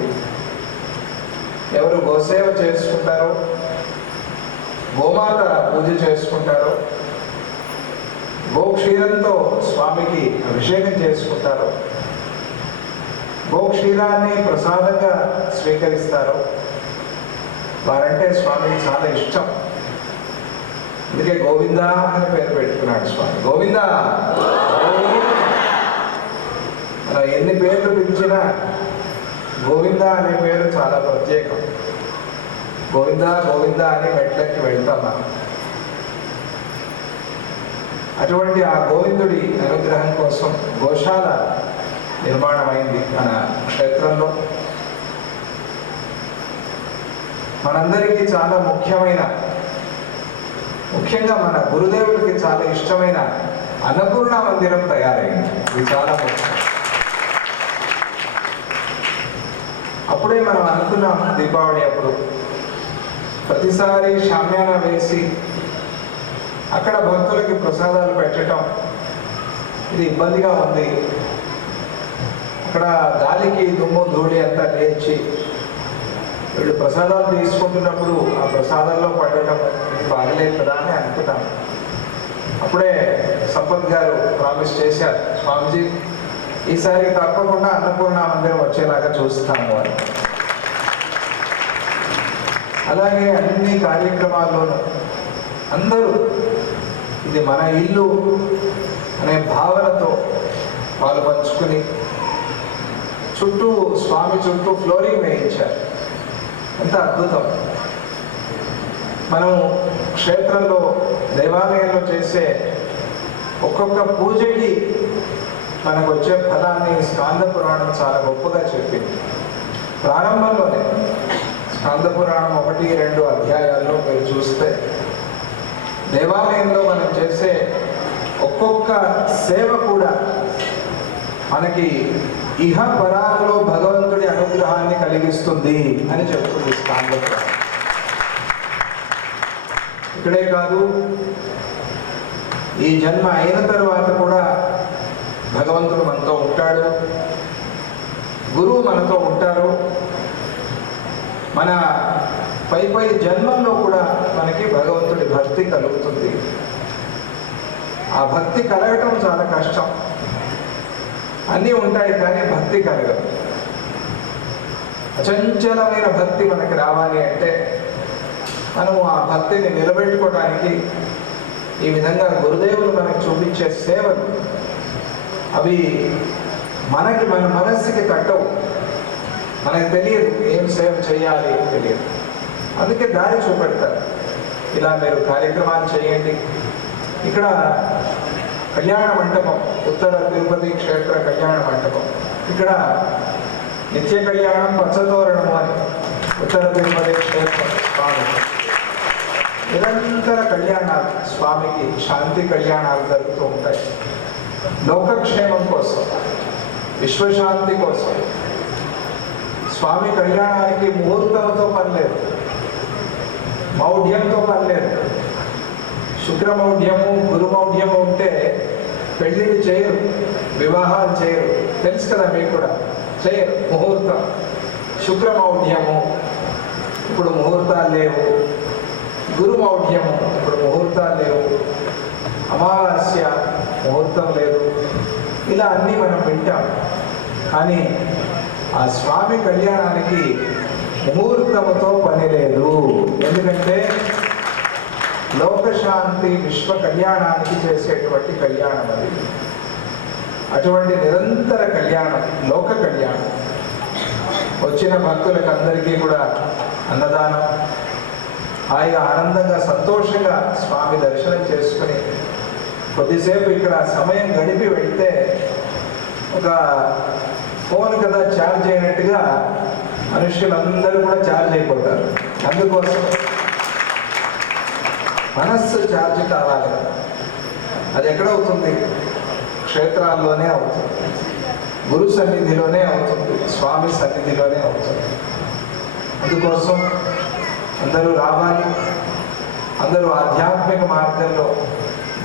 ఎవరు గోసేవ చేసుకుంటారో, గోమాత పూజ చేసుకుంటారో, గోక్షీరంతో స్వామికి అభిషేకం చేసుకుంటారో, గోక్షీరాన్ని ప్రసాదంగా స్వీకరిస్తారో వారంటే స్వామికి చాలా ఇష్టం. అందుకే గోవిందా అని పేరు పెట్టుకున్నాడు స్వామి. గోవిందా. మనం ఎన్ని పేర్లు పిలిచినా గోవిందా అనే పేరు చాలా ప్రత్యేకం. గోవిందా గోవిందా అని మెట్లకి వెళ్తాం మనం. అటువంటి ఆ గోవిందుడి అనుగ్రహం కోసం గోశాల నిర్మాణమైంది మన క్షేత్రంలో. మనందరికీ చాలా ముఖ్యంగా మన గురుదేవుడికి చాలా ఇష్టమైన అన్నపూర్ణ మందిరం తయారైంది. ఇది చాలా ముఖ్యం. అప్పుడే మనం అనుకున్నాం దీపావళి అప్పుడు ప్రతిసారి షామ్యాన వేసి అక్కడ భక్తులకి ప్రసాదాలు పెట్టడం ఇది ఇబ్బందిగా ఉంది. అక్కడ గాలికి దుమ్ము ధూళి అంతా లేచి వీళ్ళు ప్రసాదాలు తీసుకుంటున్నప్పుడు ఆ ప్రసాదాల్లో పడటం బాగలేదు కదా అని అనుకున్నాం. అప్పుడే సంపత్ గారు ప్రామిస్ చేశారు, స్వామిజీ ఈసారి తప్పకుండా అన్నపూర్ణ మందిరం వచ్చేలాగా చూస్తాము అని. అలాగే అన్ని కార్యక్రమాల్లోనూ అందరూ ఇది మన ఇల్లు అనే భావనతో పాలు పంచుకుని స్వామి చుట్టూ ఫ్లోరింగ్ వేయించారు. ఎంత అద్భుతం. మనం క్షేత్రంలో దేవాలయంలో చేసే ఒక్కొక్క పూజకి మనకు వచ్చే ఫలాన్ని స్కాంద పురాణం చాలా గొప్పగా చెప్పింది. ప్రారంభంలోనే స్కాంద పురాణం 1-2 అధ్యాయాల్లో మీరు చూస్తే దేవాలయంలో మనం చేసే ఒక్కొక్క సేవ కూడా మనకి ఇహ పరాలలో భగవంతుడి అనుగ్రహాన్ని కలిగిస్తుంది అని చెప్తుంది స్కాంద పురాణం. ఇక్కడే కాదు, ఈ జన్మ అయిన తరువాత కూడా భగవంతుడు మనతో ఉంటాడు, గురువు మనతో ఉంటారు. మన పై జన్మల్లో కూడా మనకి భగవంతుడి భక్తి కలుగుతుంది. ఆ భక్తి కలగటం చాలా కష్టం. అన్నీ ఉంటాయి కానీ భక్తి కలగదు. అచంచలమైన భక్తి మనకి రావాలి అంటే మనము ఆ భక్తిని నిలబెట్టుకోవడానికి ఈ విధంగా గురుదేవులు మనకి చూపించే సేవలు అవి మన మనస్సుకి తట్టవు. మనకు తెలియదు ఏం సేవ చేయాలి తెలియదు. అందుకే దారి చూపెడతారు. ఇలా మీరు కార్యక్రమాలు చేయండి. ఇక్కడ కళ్యాణ మంటపం, ఉత్తర తిరుపతి క్షేత్ర కళ్యాణ మంటపం. ఇక్కడ నిత్య కళ్యాణం పచ్చతోరణము అని ఉత్తర తిరుపతి క్షేత్ర స్వామి నిరంతర కళ్యాణాలు, స్వామికి శాంతి కళ్యాణాలు జరుగుతూ ఉంటాయి. లోకక్షేమం కోసం, విశ్వశాంతి కోసం. స్వామి కళ్యాణానికి ముహూర్తంతో పని లేదు, మౌఢ్యంతో పని లేదు. శుక్రమౌఢ్యము గురుమౌఢ్యము ఉంటే పెళ్ళిళ్ళు చేయరు, వివాహాలు చేయరు. తెలుసు కదా మీకు కూడా, చేయరు. ముహూర్తం శుక్రమౌఢ్యము, ఇప్పుడు ముహూర్తాలు లేవు. గురుమౌఢ్యము, ఇప్పుడు ముహూర్తాలు లేవు. అమావాస్య, ముహూర్తం లేదు. ఇలా అన్నీ మనం వింటాం. కానీ ఆ స్వామి కళ్యాణానికి ముహూర్తముతో పని లేదు. ఎందుకంటే లోకశాంతి విశ్వ కళ్యాణానికి చేసేటువంటి కళ్యాణం అది. అటువంటి నిరంతర కళ్యాణం, లోక కళ్యాణం. వచ్చిన భక్తులకు అందరికీ కూడా అన్నదానం, హాయిగా ఆనందంగా సంతోషంగా స్వామి దర్శనం చేసుకుని కొద్దిసేపు ఇక్కడ సమయం గడిపి వెళ్తే ఒక ఫోన్ కదా ఛార్జ్ అయినట్టుగా మనుష్యులందరూ కూడా ఛార్జ్ అయిపోతారు. అందుకోసం మనస్సు ఛార్జ్ కావాలి. అది ఎక్కడవుతుంది? క్షేత్రాల్లోనే అవుతుంది, గురు సన్నిధిలోనే అవుతుంది, స్వామి సన్నిధిలోనే అవుతుంది. అందుకోసం అందరూ రావాలి, అందరూ ఆధ్యాత్మిక మార్గంలో,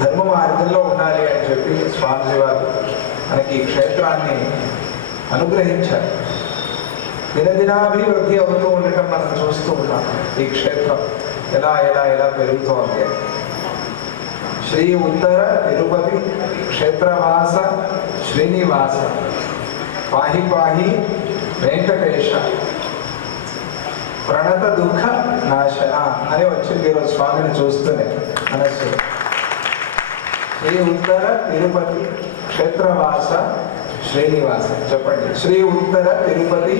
ధర్మ మార్గంలో ఉండాలి అని చెప్పి స్వామిజీ వారు మనకి ఈ క్షేత్రాన్ని అనుగ్రహించారు. దినదినాభివృద్ధి అవుతూ ఉండటం మనం చూస్తూ ఉన్నాం. ఈ క్షేత్రం ఎలా ఎలా ఎలా పెరుగుతోంది. శ్రీ ఉత్తర తిరుపతి క్షేత్రవాస శ్రీనివాస పాహి పాహి వెంకటేశ. ప్రణత దుఃఖ నాశన అని వచ్చింది ఈరోజు స్వామిని చూస్తూనే మనస్సు. శ్రీ ఉత్తర తిరుపతి క్షేత్రవాస శ్రీనివాస. చెప్పండి, శ్రీ ఉత్తర తిరుపతి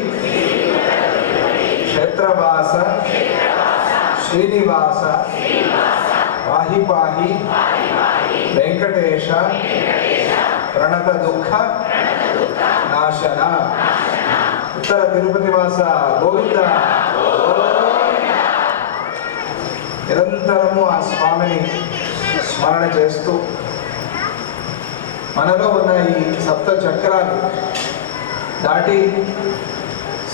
క్షేత్రవాస శ్రీనివాస పాహి పాహి వెంకటేశ ప్రణత దుఃఖ నాశన. ఉత్తర తిరుపతి వాస గోవింద. నిరంతరము ఆ స్వామిని స్మరణ చేస్తూ మనలో ఉన్న ఈ సప్త చక్రాలు దాటి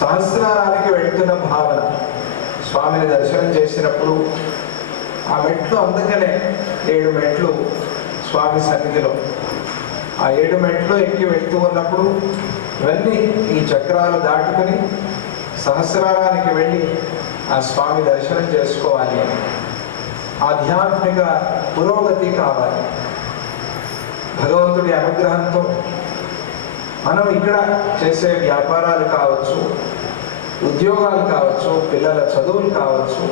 సహస్రారానికి వెళ్తున్న భావన. స్వామిని దర్శనం చేసినప్పుడు ఆ మెట్లు, అందుకనే 7 మెట్లు స్వామి సన్నిధిలో. ఆ 7 మెట్లు ఎక్కి వెళ్తూ ఉన్నప్పుడు ఇవన్నీ ఈ చక్రాలు దాటుకుని సహస్రారానికి వెళ్ళి ఆ స్వామి దర్శనం చేసుకోవాలి. ఆధ్యాత్మిక పురోగతి కావాలి. భగవంతుడి అనుగ్రహంతో మనం ఇక్కడ చేసే వ్యాపారాలు కావచ్చు, ఉద్యోగాలు కావచ్చు, పిల్లల చదువులు కావచ్చు,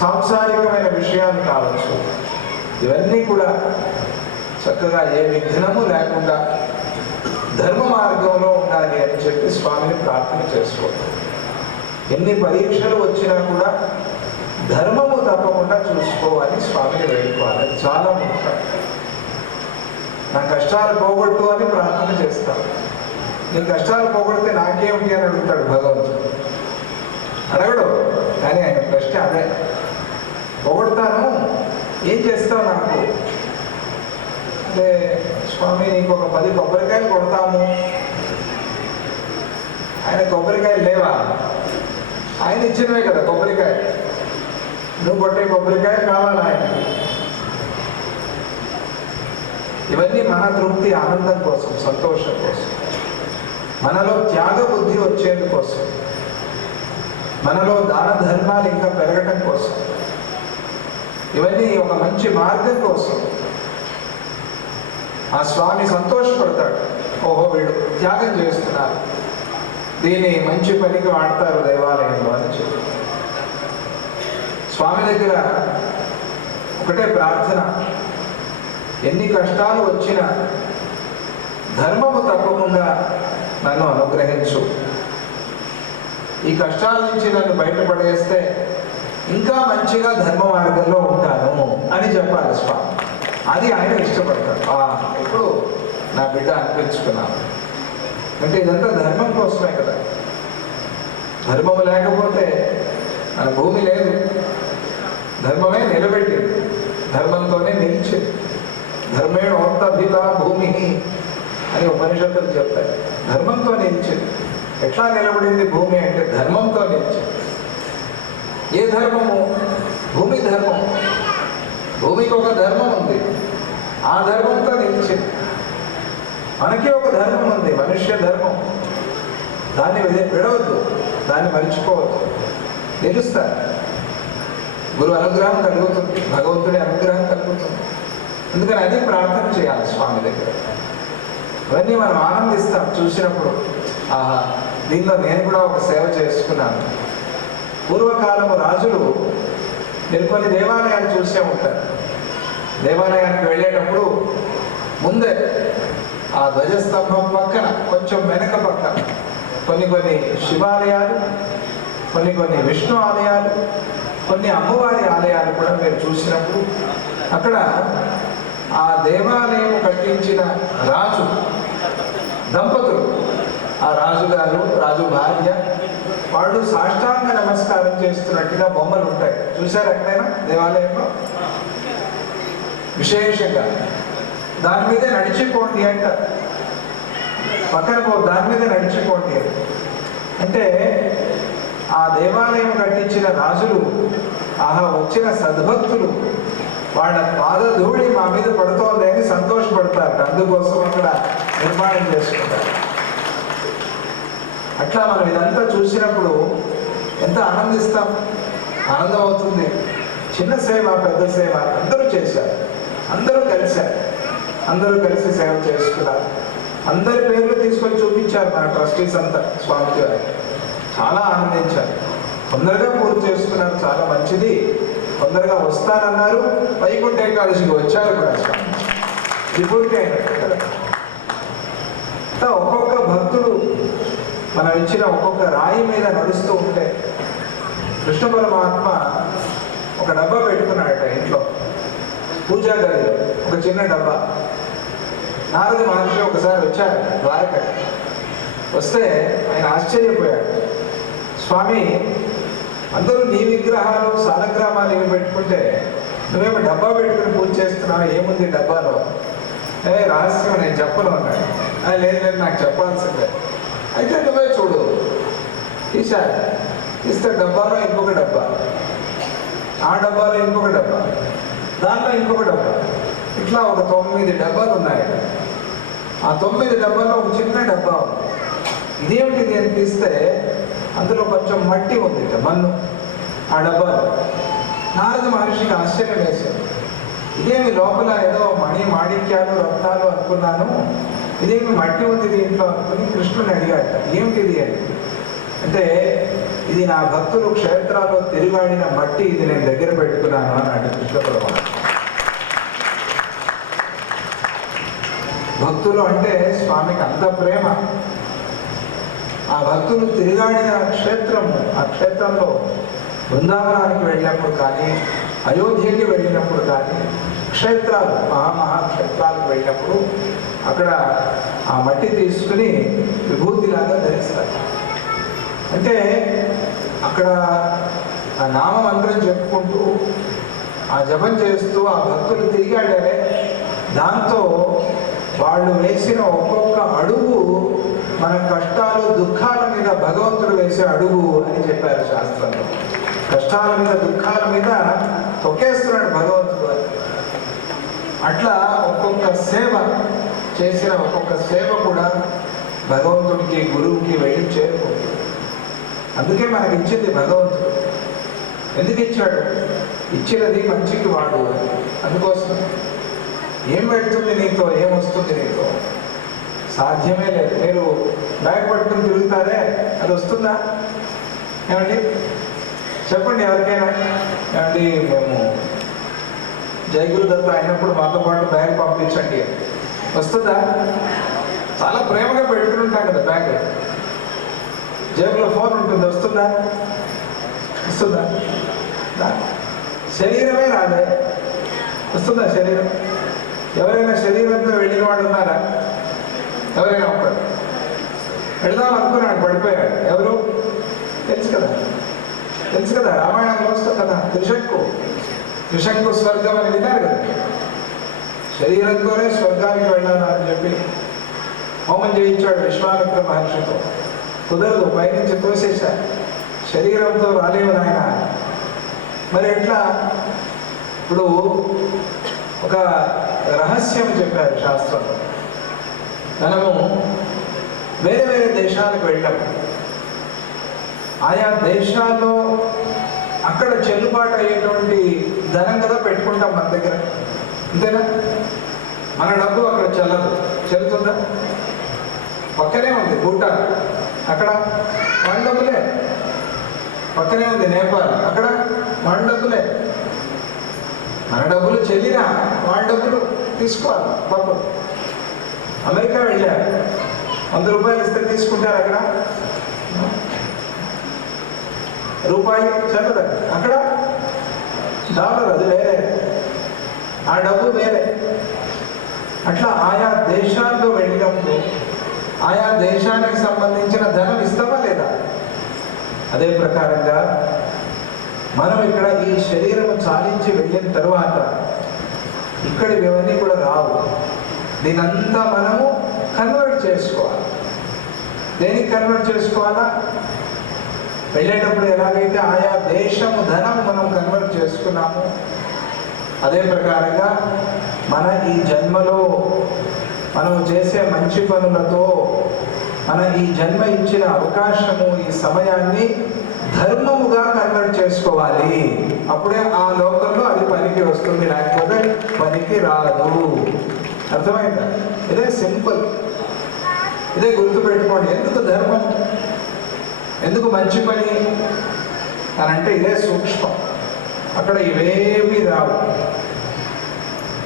సాంసారికమైన విషయాలు కావచ్చు, ఇవన్నీ కూడా చక్కగా ఏ విఘ్నము లేకుండా ధర్మ మార్గంలో ఉండాలి అని చెప్పి స్వామిని ప్రార్థన చేసుకోవాలి. ఎన్ని పరీక్షలు వచ్చినా కూడా ధర్మము తప్పకుండా చూసుకోవాలి, స్వామిని వేడుకోవాలి. అది చాలా ముఖ్యం. నా కష్టాలు పోగొట్టు అని ప్రార్థన చేస్తాను. నీ కష్టాలు పోగొడితే నాకేమిటి అని అడుగుతాడు భగవంతుడు. అడగడు, కానీ ఆయన ప్రశ్న అదే. పోగొడతాను, ఏం చేస్తావు నాకు అంటే, స్వామి నీకు ఒక 10 కొబ్బరికాయలు కొడతాము. ఆయన కొబ్బరికాయలు లేవా? ఆయన ఇచ్చినవే కదా కొబ్బరికాయ. నువ్వు కొట్టే కొబ్బరికాయ కావాలి ఆయన. ఇవన్నీ మన తృప్తి, ఆనందం కోసం, సంతోషం కోసం, మనలో త్యాగ బుద్ధి వచ్చేందుకోసం, మనలో దాన ధర్మాలు ఇంకా పెరగటం కోసం, ఇవన్నీ ఒక మంచి మార్గం కోసం. ఆ స్వామి సంతోషపడతాడు. ఓహో, వీడు త్యాగం చేస్తున్నారు, దీన్ని మంచి పనికి వాడతారు దేవాలయంలో అని చెప్పి. స్వామి దగ్గర ఒకటే ప్రార్థన, ఎన్ని కష్టాలు వచ్చినా ధర్మము తప్పకుండా నన్ను అనుగ్రహించు. ఈ కష్టాల నుంచి నన్ను బయటపడేస్తే ఇంకా మంచిగా ధర్మ మార్గంలో ఉంటాను అని చెప్పాలి స్వామి. అది ఆయన ఇష్టపడతాడు. ఇప్పుడు నా బిడ్డ అనిపించుకున్నాను అంటే ఇదంతా ధర్మం కోసమే కదా. ధర్మము లేకపోతే మన భూమి లేదు. ధర్మమే నిలబెట్టింది, ధర్మంతోనే నిలిచింది. ధర్మేణోత్తభిత భూమి అని ఉపనిషత్తులు చెప్తాయి. ధర్మంతో నిలిచింది. ఎట్లా నిలబడింది భూమి అంటే ధర్మంతో నిలిచింది. ఏ ధర్మము? భూమి ధర్మం. భూమికి ఒక ధర్మం ఉంది, ఆ ధర్మంతో నిలిచింది. మనకి ఒక ధర్మం ఉంది, మనుష్య ధర్మం. దాన్ని విడవద్దు, దాన్ని మర్చిపోవద్దు, నిలుస్తారు. గురు అనుగ్రహం కలుగుతుంది, భగవంతుడి అనుగ్రహం కలుగుతుంది. అందుకని అది ప్రార్థన చేయాలి స్వామి దగ్గర. అవన్నీ మనం ఆనందిస్తాం చూసినప్పుడు. ఆహా, దీనిలో నేను కూడా ఒక సేవ చేసుకున్నాను. పూర్వకాలము రాజులు, మీరు కొన్ని దేవాలయాలు చూసే ఉంటారు. దేవాలయానికి వెళ్ళేటప్పుడు ముందే ఆ ధ్వజస్తంభం పక్కన, కొంచెం వెనక పక్కన కొన్ని శివాలయాలు, కొన్ని విష్ణు ఆలయాలు, కొన్ని అమ్మవారి ఆలయాలు కూడా మీరు చూసినప్పుడు అక్కడ ఆ దేవాలయం కట్టించిన రాజు దంపతులు, ఆ రాజుగారు, రాజు భార్య, వాళ్ళు సాష్టాంగ నమస్కారం చేస్తున్నట్టుగా బొమ్మలు ఉంటాయి. చూశారు ఎక్కడైనా దేవాలయంలో? విశేషంగా దాని మీదే నడిచిపోండి అంటారు. పక్కన దాని మీద నడిచిపోండి అంటే ఆ దేవాలయం కట్టించిన రాజులు, ఆహా వచ్చిన సద్భక్తులు, వాళ్ళ పాదధూళి మా మీద పడుతోంది అని సంతోషపడతారు. అందుకోసం అక్కడ నిర్మాణం చేసుకుంటారు. అట్లా మనం ఇదంతా చూసినప్పుడు ఎంత ఆనందిస్తాం, ఆనందం అవుతుంది. చిన్న సేవ, పెద్ద సేవ అందరూ చేశారు, అందరూ కలిశారు, అందరూ కలిసి సేవ చేసుకున్నారు. అందరి పేర్లు తీసుకొని చూపించారు మన ట్రస్టీస్ అంతా స్వామికి వారికి. చాలా ఆనందించారు. తొందరగా పూర్తి చేసుకున్నారు, చాలా మంచిది. తొందరగా వస్తానన్నారు, వైకుంఠ ఏకాదశికి వచ్చారు కూడా స్వామి. ఇది పూర్తి అయినట్టు కదా. ఒక్కొక్క భక్తుడు మనం ఇచ్చిన ఒక్కొక్క రాయి మీద నడుస్తూ ఉంటే, కృష్ణ పరమాత్మ ఒక డబ్బా పెట్టుకున్నాడట ఇంట్లో, పూజా గదిలో ఒక చిన్న డబ్బా. నారద మహర్షి ఒకసారి వచ్చారు ద్వారక. వస్తే ఆయన ఆశ్చర్యపోయాడు. స్వామి, అందరూ నీ విగ్రహాలు సాలగ్రామాలు ఏమి పెట్టుకుంటే నువ్వేమో డబ్బా పెట్టుకుని పూజ చేస్తున్నావు, ఏముంది డబ్బాలో? రహస్యం నేను చెప్పను అన్నాడు. లేదు లేదు, నాకు చెప్పాల్సిందే. అయితే నువ్వే చూడు. తీశారు. తీస్తే డబ్బాలో ఇంకొక డబ్బా, ఆ డబ్బాలో ఇంకొక డబ్బా, దాంట్లో ఇంకొక డబ్బా, ఇట్లా ఒక 9 డబ్బాలు ఉన్నాయి. ఆ 9 డబ్బాలో ఒక చిన్న డబ్బా ఉంది. ఇదేమిటిది అని తీస్తే అందులో కొంచెం మట్టి ఉంది, మన్ను ఆ డబ్బాలో. నారద మహర్షికి ఆశ్చర్యం వేశారు. ఇదేమి లోపల ఏదో మాణిక్యాలు రత్నాలు అనుకున్నాను, ఇదేమి మట్టి ఉంది దీంట్లో అనుకుని కృష్ణుని అడిగాట, ఏమిటిది అని. అంటే ఇది నా భక్తులు క్షేత్రాల్లో తిరిగాడిన మట్టి, ఇది నేను దగ్గర పెట్టుకున్నాను అన్నాడు కృష్ణ పరమాత్మ. భక్తులు అంటే స్వామికి అంత ప్రేమ. ఆ భక్తులు తిరిగాడిన క్షేత్రము, ఆ క్షేత్రంలో బృందావనానికి వెళ్ళినప్పుడు కానీ, అయోధ్యకి వెళ్ళినప్పుడు కానీ, క్షేత్రాలు మహాక్షేత్రాలకు వెళ్ళినప్పుడు అక్కడ ఆ మట్టి తీసుకుని విభూతిలాగా ధరిస్తారు. అంటే అక్కడ ఆ నామమంత్రం చెప్పుకుంటూ ఆ జపం చేస్తూ ఆ భక్తులు తిరిగాడే, దాంతో వాళ్ళు వేసిన ఒక్కొక్క అడుగు మన కష్టాలు దుఃఖాల మీద భగవంతుడు వేసే అడుగు అని చెప్పారు శాస్త్రంలో. కష్టాల మీద దుఃఖాల మీద తొక్కేస్తున్నాడు భగవంతుడు. అట్లా ఒక్కొక్క సేవ చేసిన ఒక్కొక్క సేవ కూడా భగవంతుడికి గురువుకి వెళ్ళి చేరుకుంటుంది. అందుకే మనకి ఇచ్చింది భగవంతుడు. ఎందుకు ఇచ్చాడు? ఇచ్చినది మంచికి వాడు. అందుకోసం ఏం పెడుతుంది నీతో, ఏమొస్తుంది నీతో? సాధ్యమే లేదు. మీరు బ్యాగ్ పట్టుకుని తిరుగుతారే, అది వస్తుందా? ఏమండి చెప్పండి ఎవరికైనా. ఏమండి మేము జయగురు దత్త అయినప్పుడు మాతో పాటు బ్యాగ్ పంపించండి, వస్తుందా? చాలా ప్రేమగా పెట్టుకుని ఉంటాం కదా బ్యాగ్. జేబులో ఫోన్ ఉంటుంది, వస్తుందా? వస్తుందా? శరీరమే రాదే, వస్తుందా శరీరం? ఎవరైనా శరీరంతో వెళ్ళిన వాడు ఉన్నారా? ఎవరైనా ఒక్కడు వెళదాం అనుకున్నాడు, పడిపోయాడు. ఎవరు? తెలుసు కదా, తెలుసు కదా, రామాయణంలో వస్తుంది కదా, త్రిశంకు స్వర్గం అని విన్నారు కదా. శరీరంతోనే స్వర్గానికి వెళ్ళాను అని చెప్పి హోమం చేయించాడు విశ్వామిత్ర మహర్షితో. కుదరదు, పైనుంచి తోసేశారు. శరీరంతో రాలేవు నాయన. మరి ఎట్లా? ఇప్పుడు ఒక రహస్యం చెప్పారు శాస్త్రంలో. మనము వేరే వేరే దేశాలకు వెళ్ళినప్పుడు ఆయా దేశాల్లో అక్కడ చెల్లుబాటు అయ్యేటువంటి ధనం కదా పెట్టుకుంటాం మన దగ్గర, అంతేనా? మన డబ్బు అక్కడ చెల్లుతుందా? పక్కనే ఉంది భూటాన్, అక్కడ మన డబ్బులే. పక్కనే ఉంది నేపాల్, అక్కడ మన డబ్బులే. మన డబ్బులు చెల్లినా వాళ్ళ డబ్బులు తీసుకోవాలి పాపం. అమెరికా వెళ్ళారు, 100 రూపాయలు ఇస్తే తీసుకుంటారు అక్కడ, రూపాయి చెల్లదు. అక్కడ డాలర్, అది వేరే, ఆ డబ్బు వేరే. అట్లా ఆయా దేశాల్లో వెళ్ళినప్పుడు ఆయా దేశానికి సంబంధించిన ధనం ఇస్తామా లేదా? అదే ప్రకారంగా మనం ఇక్కడ ఈ శరీరము చాలించి వెళ్ళిన తరువాత ఇక్కడి ఇవన్నీ కూడా రావు. దీనంతా మనము కన్వర్ట్ చేసుకోవాలి. దేనికి కన్వర్ట్ చేసుకోవాలా? వెళ్ళేటప్పుడు ఎలాగైతే ఆయా దేశము ధనం మనం కన్వర్ట్ చేసుకున్నాము, అదే ప్రకారంగా మన ఈ జన్మలో మనం చేసే మంచి పనులతో మన ఈ జన్మ ఇచ్చిన అవకాశము, ఈ సమయాన్ని ధర్మముగా కన్వర్ట్ చేసుకోవాలి. అప్పుడే ఆ లోకంలో అది పనికి వస్తుంది, లేకపోతే పనికి రాదు. అర్థమైందా? ఇదే సింపుల్, ఇదే గుర్తుపెట్టుకోండి. ఎందుకు ధర్మం, ఎందుకు మంచి పని? అంటే ఇదే సూక్ష్మం. అక్కడ ఇవేమీ రావు,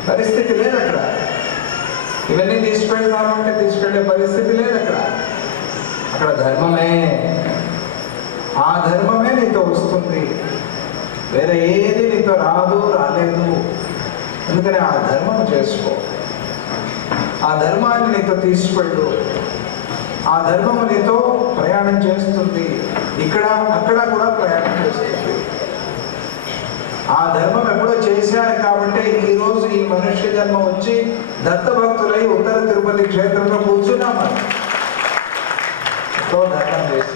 పరిస్థితి లేదు అక్కడ. ఇవన్నీ తీసుకెళ్దామంటే తీసుకెళ్లే పరిస్థితి లేదు అక్కడ. అక్కడ ధర్మమే, ఆ ధర్మమే నీతో వస్తుంది, వేరే ఏది నీతో రాలేదు. అందుకని ఆ ధర్మం చేసుకో, ఆ ధర్మాన్ని నీతో తీసుకెళ్ళు. ఆ ధర్మము నీతో ప్రయాణం చేస్తుంది, ఇక్కడ అక్కడ కూడా ప్రయాణం చేస్తుంది. ఆ ధర్మం ఎప్పుడో చేశారు కాబట్టి ఈరోజు ఈ మనుష్య జన్మ వచ్చి దత్తభక్తులై ఉత్తర తిరుపతి క్షేత్రంలో కూర్చున్నాం. ఎంతో ధర్మం చేసి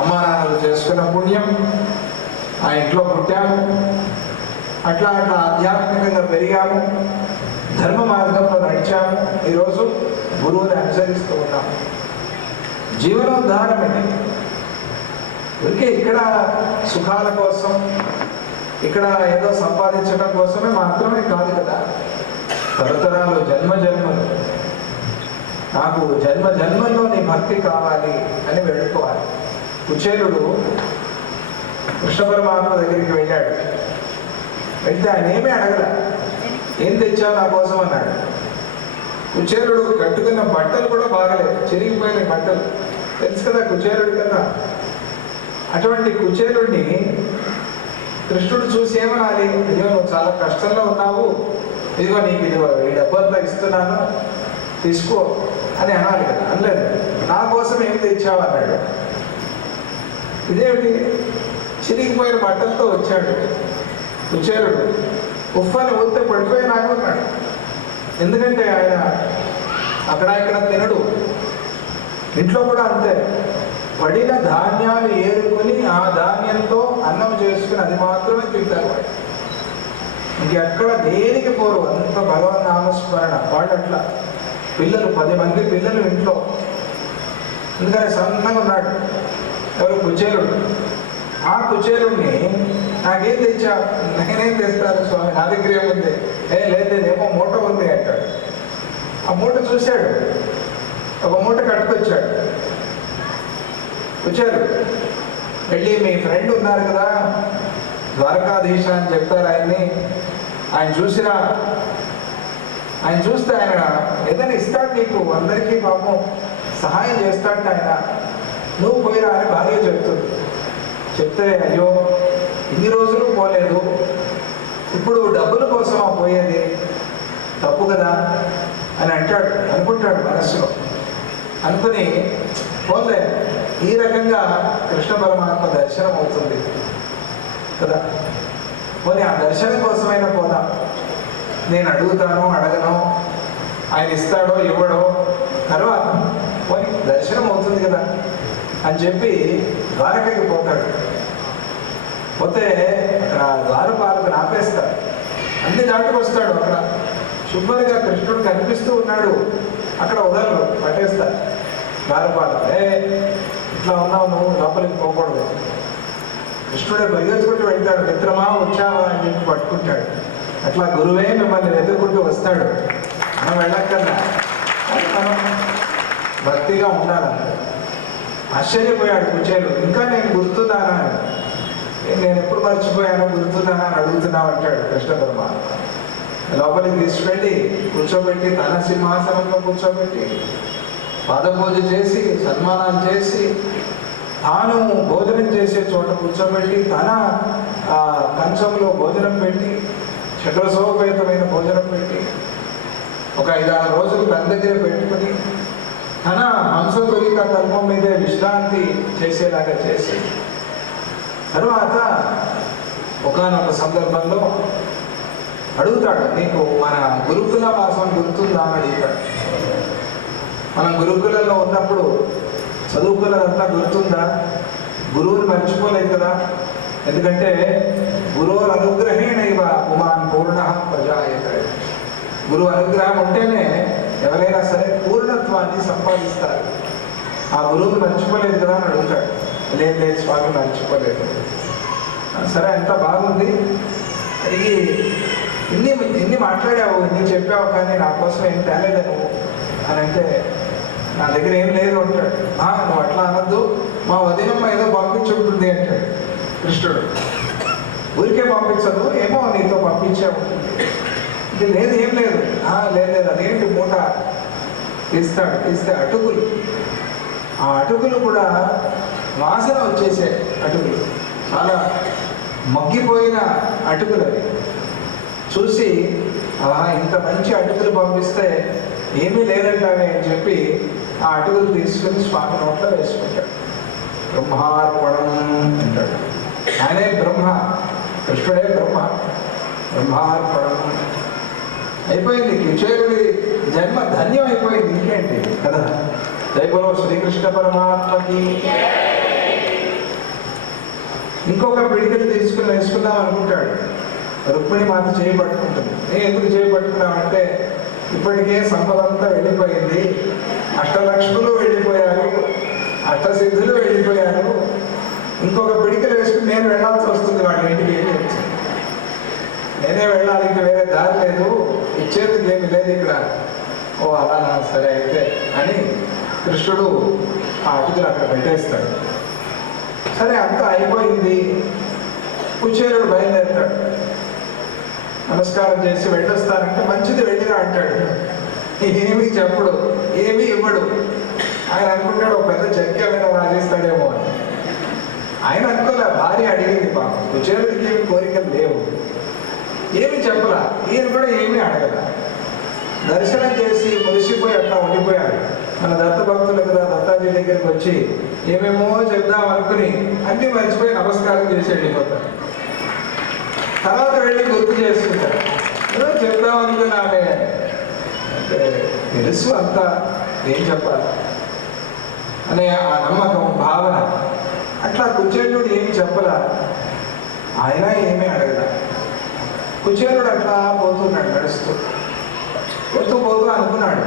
అమ్మా నాన్నలు చేసుకున్న పుణ్యం, ఆ ఇంట్లో పుట్టాము, అట్లా అట్లా ఆధ్యాత్మికంగా పెరిగాము, ధర్మ మార్గంలో నడిచాము. ఈరోజు గురువుని అనుసరిస్తూ ఉన్నాము. జీవనోద్ధారం ఇది. ఊరికే ఇక్కడ సుఖాల కోసం, ఇక్కడ ఏదో సంపాదించడం కోసమే మాత్రమే కాదు కదా. తరతరాలు జన్మలు నాకు జన్మల్లో నీ భక్తి కావాలి అని వేడుకోవాలి. కుచేలుడు కృష్ణ పరమాత్మ దగ్గరికి వెళ్ళాడు. వెళ్తే ఆయన ఏమీ అడగల, ఏం తెచ్చావు నా కోసం అన్నాడు. కుచేలుడు కట్టుకున్న బట్టలు కూడా బాగలేదు, చిరిగిపోయిన బట్టలు, తెలుసు కదా కుచేలుడు కదా. అటువంటి కుచేలుడిని కృష్ణుడు చూసి ఏమనాలి? అయ్యో నువ్వు చాలా కష్టంలో ఉన్నావు, ఇదిగో నీకు ఈ డబ్బంతా ఇస్తున్నాను తీసుకో అని అనాలి కదా. అనలేదు. నా కోసం ఏం తెచ్చావు అన్నాడు. ఇదేమిటి, చిరిగిపోయిన బట్టలతో వచ్చాడు కుచేలుడు. ఉఫ్ఫని ఊరితే పడిపోయి నాకు అన్నాడు. ఎందుకంటే ఆయన అక్కడ ఇక్కడ తినడు, ఇంట్లో కూడా అంతే. పడిన ధాన్యాలు ఏరుకొని ఆ ధాన్యంతో అన్నం చేసుకుని అది మాత్రమే తింటారు వాళ్ళు. ఇంకెక్కడ దేనికి పోరు, అంత భగవన్ నామస్మరణ. వాళ్ళు అట్లా పిల్లలు 10 మంది పిల్లలు ఇంట్లో. ఎందుకని సన్నగా ఉన్నాడు ఎవరు? కుచేలుడు. ఆ కుచేలుడిని నాకేం తెచ్చా? నేనేం తెస్తాను స్వామి, నా దగ్గర ఏముంది? లేదేమో మూట ఉంది అంటాడు. ఆ మూట చూశాడు, ఒక మూట కట్టుకొచ్చాడు. వచ్చారు, వెళ్ళి మీ ఫ్రెండ్ ఉన్నారు కదా ద్వారకాధీశ అని చెప్తారు ఆయన్ని, ఆయన చూసిరా, ఆయన చూస్తే ఆయన ఏదైనా ఇస్తాడు నీకు, అందరికీ పాపం సహాయం చేస్తాడు ఆయన, నువ్వు పోయిరా అని భార్య చెప్తుంది. చెప్తే అయ్యో ఇన్ని రోజులు పోలేదు, ఇప్పుడు డబ్బుల కోసమా పోయేది, తప్పు కదా అని అంటాడు, అనుకుంటాడు మనస్సులో. అనుకుని పోలే, ఈ రకంగా కృష్ణ పరమాత్మ దర్శనం అవుతుంది కదా, పోనీ ఆ దర్శనం కోసమైనా పోదాం. నేను అడుగుతానో అడగనో, ఆయన ఇస్తాడో ఇవ్వడో తర్వాత, పోనీ దర్శనం అవుతుంది కదా అని చెప్పి ద్వారకకి పోతాడు. పోతే అక్కడ ద్వారపాలకు ఆపేస్తాడు, అన్ని దాటుకు వస్తాడు. అక్కడ శుభ్రంగా కృష్ణుడు కనిపిస్తూ ఉన్నాడు, అక్కడ వదలరు, పట్టేస్తాడు ద్వారపాలకు. ఇట్లా ఉన్నావు నువ్వు, లోపలికి పోకూడదు. కృష్ణుడే పరిగెత్తుకుంటూ వెళ్తాడు. మిత్రమా వచ్చావా అని చెప్పి పట్టుకుంటాడు. అట్లా గురువే మిమ్మల్ని వెతుక్కుంటూ వస్తాడు. మనం వెళ్ళక్కర్లా, మనం భక్తిగా ఉండాలంట. ఆశ్చర్యపోయాడు కుచేలుడు. ఇంకా నేను గుర్తున్నానా అని, నేను ఎప్పుడు మర్చిపోయానో గుర్తున్నానా అని అడుగుతున్నావు అంటాడు కృష్ణ పరమాత్మ. లోపలికి తీసుకెళ్ళి కూర్చోబెట్టి, తన సింహాసనంలో కూర్చోబెట్టి పాదపూజ చేసి సన్మానాలు చేసి, తాను భోజనం చేసే చోట కూర్చోబెట్టి, తన కంచంలో భోజనం పెట్టి, షడ్రసోపేతమైన భోజనం పెట్టి, ఒక 5-6 రోజులు తన దగ్గర పెట్టుకుని, తన హంసతులిక తల్పం మీదే విశ్రాంతి చేసేలాగా చేసి, తర్వాత ఒకానొక సందర్భంలో అడుగుతాడు, నీకు మన గురుకుల వాసం గుర్తుందా అని అడుగుతాడు. మనం గురుకులలో ఉన్నప్పుడు చదువుకున్నదంతా గుర్తుందా? గురువుని మర్చిపోలేదు కదా, ఎందుకంటే గురువుల అనుగ్రహేణ ఇవ పుమాన్ పూర్ణ ప్రజాయత. గురువు అనుగ్రహం ఉంటేనే ఎవరైనా సరే పూర్ణత్వాన్ని సంపాదిస్తారు. ఆ గురువుని మర్చిపోలేదు కదా అని అడుగుతాడు. లేదు స్వామి మర్చిపోలేదు. సరే అంత బాగుంది, అడిగి ఇన్ని మాట్లాడావు, ఇన్ని చెప్పావు, కానీ నా కోసం ఏం తేలేదా నువ్వు అని అంటే, నా దగ్గర ఏం లేదు అంటాడు. నువ్వు అట్లా అనద్దు, మా వదినమ్మ ఏదో పంపించుంటుంది అంటాడు. కృష్ణుడు. ఊరికే పంపించదు, ఏమో నీతో పంపించావు ఇది లేదు, ఏం లేదు. లేదు అదేంటి మూట తీస్తాడు. తీస్తే అటుకులు, ఆ అటుకులు కూడా వాసన వచ్చేసే అటుకులు, చాలా మగ్గిపోయిన అటుకులు అవి. చూసి ఇంత మంచి అటుకులు పంపిస్తే ఏమీ లేదంటావే అని చెప్పి ఆ అటుకులు తీసుకుని స్వామి నోట్లో వేసుకుంటాడు. బ్రహ్మార్పణం అంటాడు. ఆయనే బ్రహ్మ, కృష్ణుడే బ్రహ్మ. బ్రహ్మార్పణం అయిపోయింది. కుచేరుడి జన్మ ధన్యం అయిపోయింది. ఇంకేంటి కదా. జై బోలో శ్రీకృష్ణ పరమాత్మకి. ఇంకొక పిడికలు తీసుకుని వేసుకుందాం అనుకుంటాడు. రుక్మిణి మాత చేయబట్టుకుంటుంది. నేను ఎందుకు చేయబట్టుకున్నామంటే ఇప్పటికే సంపదంతా వెళ్ళిపోయింది, అష్టలక్ష్ములు వెళ్ళిపోయారు, అష్టసిద్ధులు వెళ్ళిపోయారు. ఇంకొక పిడికలు వేసుకుని నేను వెళ్ళాల్సి వస్తుంది వాళ్ళ ఇంటికి. నేనే వెళ్ళాలి, ఇంక వేరే దారి లేదు, ఇచ్చేందుకు ఏమి లేదు ఇక్కడ. ఓ అలా సరే అయితే అని కృష్ణుడు ఆ అటుకులు అక్కడ పెట్టేస్తాడు. సరే అంతా అయిపోయింది. కుచేరుడు బయలుదేరుతాడు. నమస్కారం చేసి వెళ్ళొస్తానంటే మంచిది వెళ్ళిరా అంటాడు. ఏమీ చెప్పడు, ఏమీ ఇవ్వడు. ఆయన అనుకుంటాడు ఒక పెద్ద చెక్క ఏమైనా రాజేస్తాడేమో అని. ఆయన అనుకోలే, భార్య అడిగింది. పాపం కుచేరుడికి ఏమి కోరికలు లేవు, ఏమి చెప్పలా. ఈయన కూడా ఏమీ అడగల. దర్శనం చేసి మురిసిపోయి అట్లా ఉండిపోయాడు. మన దత్త భక్తులు కదా దత్తాజీ దగ్గరికి వచ్చి ఏమేమో చెప్దాం అనుకుని అన్ని మర్చిపోయి నమస్కారం చేసి వెళ్ళిపోతాడు. తర్వాత వెళ్ళి గుర్తు చేసుకుంటాడు. చెప్దాం అనుకున్నామే అంటే తెలుసు అంతా, ఏం చెప్పాలి అనే ఆ నమ్మకం, భావన. అట్లా కుచేరుడు ఏమి చెప్పలా, ఆయన ఏమీ అడగల. కుచేరుడు అట్లా పోతున్నాడు, నడుస్తూ పోతూ అనుకున్నాడు,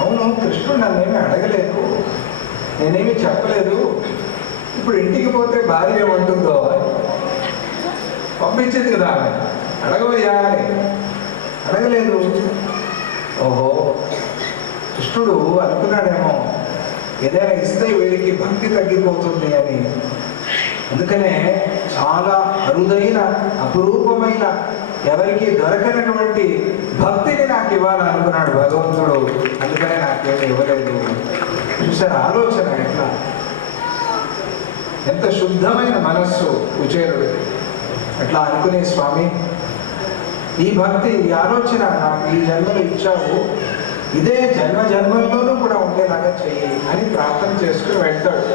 అవును కృష్ణుడు నన్నేమీ అడగలేదు, నేనేమి చెప్పలేదు, ఇప్పుడు ఇంటికి పోతే భార్య ఏమంటుందో, పంపించింది కదా ఆమె, అడగవయ్యా అని. అడగలేదు. ఓహో, కృష్ణుడు అనుకున్నాడేమో ఏదైనా ఇస్తే వీడికి భక్తి తగ్గిపోతుంది అని. అందుకనే చాలా అరుదైన అపురూపమైన ఎవరికి దొరకనటువంటి భక్తిని నాకు ఇవ్వాలనుకున్నాడు భగవంతుడు. అందుకనే నాకేమీ ఇవ్వలేదు. చూసారు ఆలోచన ఎట్లా, ఎంత శుద్ధమైన మనస్సు కుచేరుడు. అట్లా అనుకునే స్వామి ఈ భక్తి, ఈ ఆలోచన నాకు ఈ జన్మలో ఇచ్చావు, ఇదే జన్మల్లోనూ కూడా ఉండేలాగా చెయ్యి అని ప్రార్థన చేసుకుని వెళ్తాడు.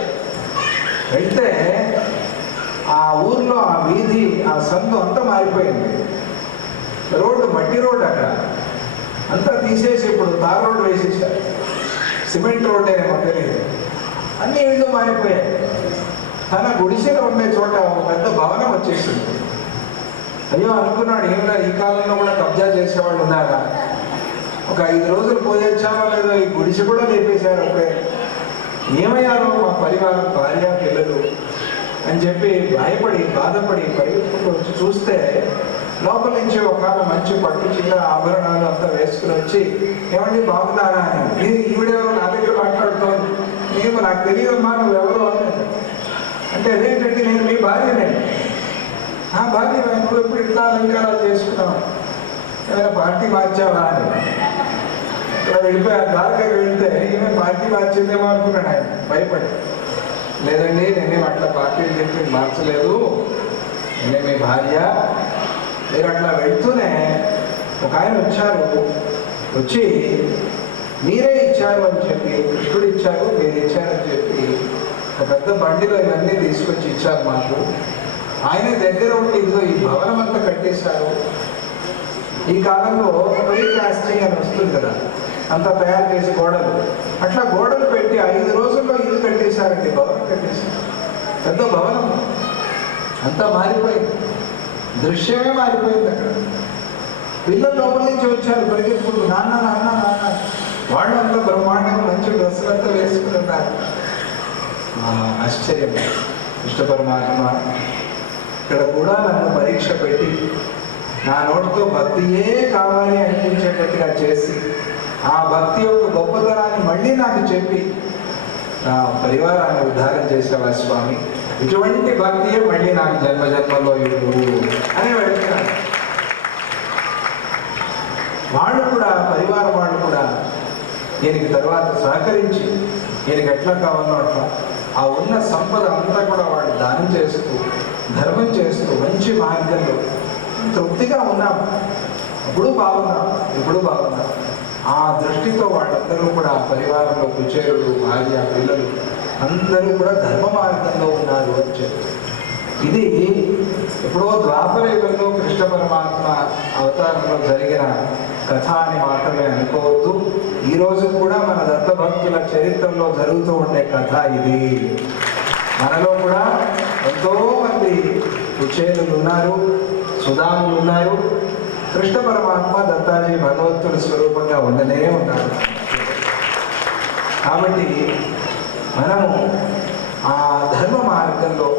వెళ్తే ఆ ఊర్లో ఆ వీధి, ఆ సందు అంతా మారిపోయింది. రోడ్డు మట్టి రోడ్డు, అక్కడ అంతా తీసేసి ఇప్పుడు తార్ రోడ్డు వేసేసారు. సిమెంట్ రోడ్డు ఏమో తెలియదు. అన్ని ఇళ్ళు మారిపోయాయి. తన గుడిసెలో ఉండే చోట ఒక పెద్ద భవనం వచ్చేసింది. అయ్యో అనుకున్నాడు, ఏమైనా ఈ కాలంలో కూడా కబ్జా చేసేవాళ్ళు ఉన్నారా, ఒక 5 రోజులు పోయొచ్చామో లేదో ఈ గుడిసె కూడా లేపేశారు. అప్పుడే ఏమయ్యారో మా పరివారం, భార్య పిల్లలు అని చెప్పి భయపడి బాధపడి పరిగెత్తుకుంటూ వచ్చి చూస్తే లోపల నుంచి ఒక మంచి పట్టు చీర ఆభరణాలు అంతా వేసుకుని వచ్చి, ఏమండి బాగున్నారా అని. ఈవిడెవరో నా దగ్గర మాట్లాడుతోంది. ఏమో నాకు తెలియదమ్మా, నువ్వెవరు అని. అంటే అదేంటంటే నేను మీ భార్యనే. ఆ భార్య, నువ్వు ఎప్పుడు ఇట్లా అలంకారాలు చేసుకున్నావు, ఏమైనా పార్టీ మార్చావా అని. ఇక్కడ వెళ్ళిపోయి ఆ ద్వారకకి వెళ్తే ఈమె పార్టీ మార్చిందేమో అనుకున్నాడు ఆయన భయపడి. లేదండి, నేనేం అట్లా పార్టీలు చెప్పి మార్చలేదు, నేనే మీ భార్య. మీరు అట్లా వెళ్తూనే ఒక ఆయన వచ్చారు, వచ్చి మీరే ఇచ్చారు అని చెప్పి, కృష్ణుడు ఇచ్చారు, మీరు ఇచ్చారని చెప్పి ఒక పెద్ద బండిలో ఇవన్నీ తీసుకొచ్చి ఇచ్చారు మాకు. ఆయన దగ్గర ఉండి ఇదిగో ఈ భవనం అంతా కట్టేశారు. ఈ కాలంలో ప్రీకాస్టింగ్ అని వస్తుంది కదా, అంతా తయారు చేసి గోడలు, అట్లా గోడలు పెట్టి 5 రోజుల్లో ఇల్లు కట్టేశారండి, భవనం కట్టేశారు. పెద్ద భవనం అంతా మారిపోయింది, దృశ్యమే మారిపోయింది. అక్కడ పిల్లలు లోపల నుంచి వచ్చారు పరిగెత్తుకుంటూ, నాన్న నాన్న నాన్న. వాళ్ళు అంతా బ్రహ్మాండంగా మంచి డ్రెస్సులంతా వేసుకుని ఉన్నారు. ఆశ్చర్యం. కృష్ణ పరమాత్మ ఇక్కడ కూడా నన్ను పరీక్ష పెట్టి నా నోటితో భక్తియే కావాలి అనిపించేటట్టుగా చేసి, ఆ భక్తి యొక్క గొప్పతనాన్ని మళ్ళీ నాకు చెప్పి నా పరివారాన్ని ఉద్ధారం చేసేవా స్వామి. ఇటువంటి భక్తియే మళ్ళీ నాకు జన్మ జన్మలో ఇవ్వు అని వెళ్తున్నాడు. వాళ్ళు కూడా పరివారం వాళ్ళు కూడా దీనికి తర్వాత సహకరించి దీనికి ఎట్లా కావాలో అట్లా ఆ ఉన్న సంపద అంతా కూడా వాళ్ళు దానం చేస్తూ ధర్మం చేస్తూ మంచి మార్గంలో తృప్తిగా ఉన్నాం. అప్పుడు బాగున్నాం, ఇప్పుడు బాగున్నాం. ఆ దృష్టితో వాళ్ళందరూ కూడా పరివారంలో కుచేరుడు, భార్య, పిల్లలు అందరూ కూడా ధర్మ మార్గంలో ఉన్నారు అని చెప్పారు. ఇది ఎప్పుడో ద్వాపర యుగంలో కృష్ణ పరమాత్మ అవతారంలో జరిగిన కథ అని మాత్రమే అనుకోవద్దు. ఈరోజు కూడా మన దత్తభక్తుల చరిత్రలో జరుగుతూ ఉండే కథ ఇది. మనలో కూడా ఎంతో మంది కుచేరులు ఉన్నారు, సుధాములు ఉన్నారు. కృష్ణ పరమాత్మ దత్తాజీ భగవంతుడి స్వరూపంగా ఉండనే ఉన్నారు. కాబట్టి మనము ఆ ధర్మ మార్గంలో,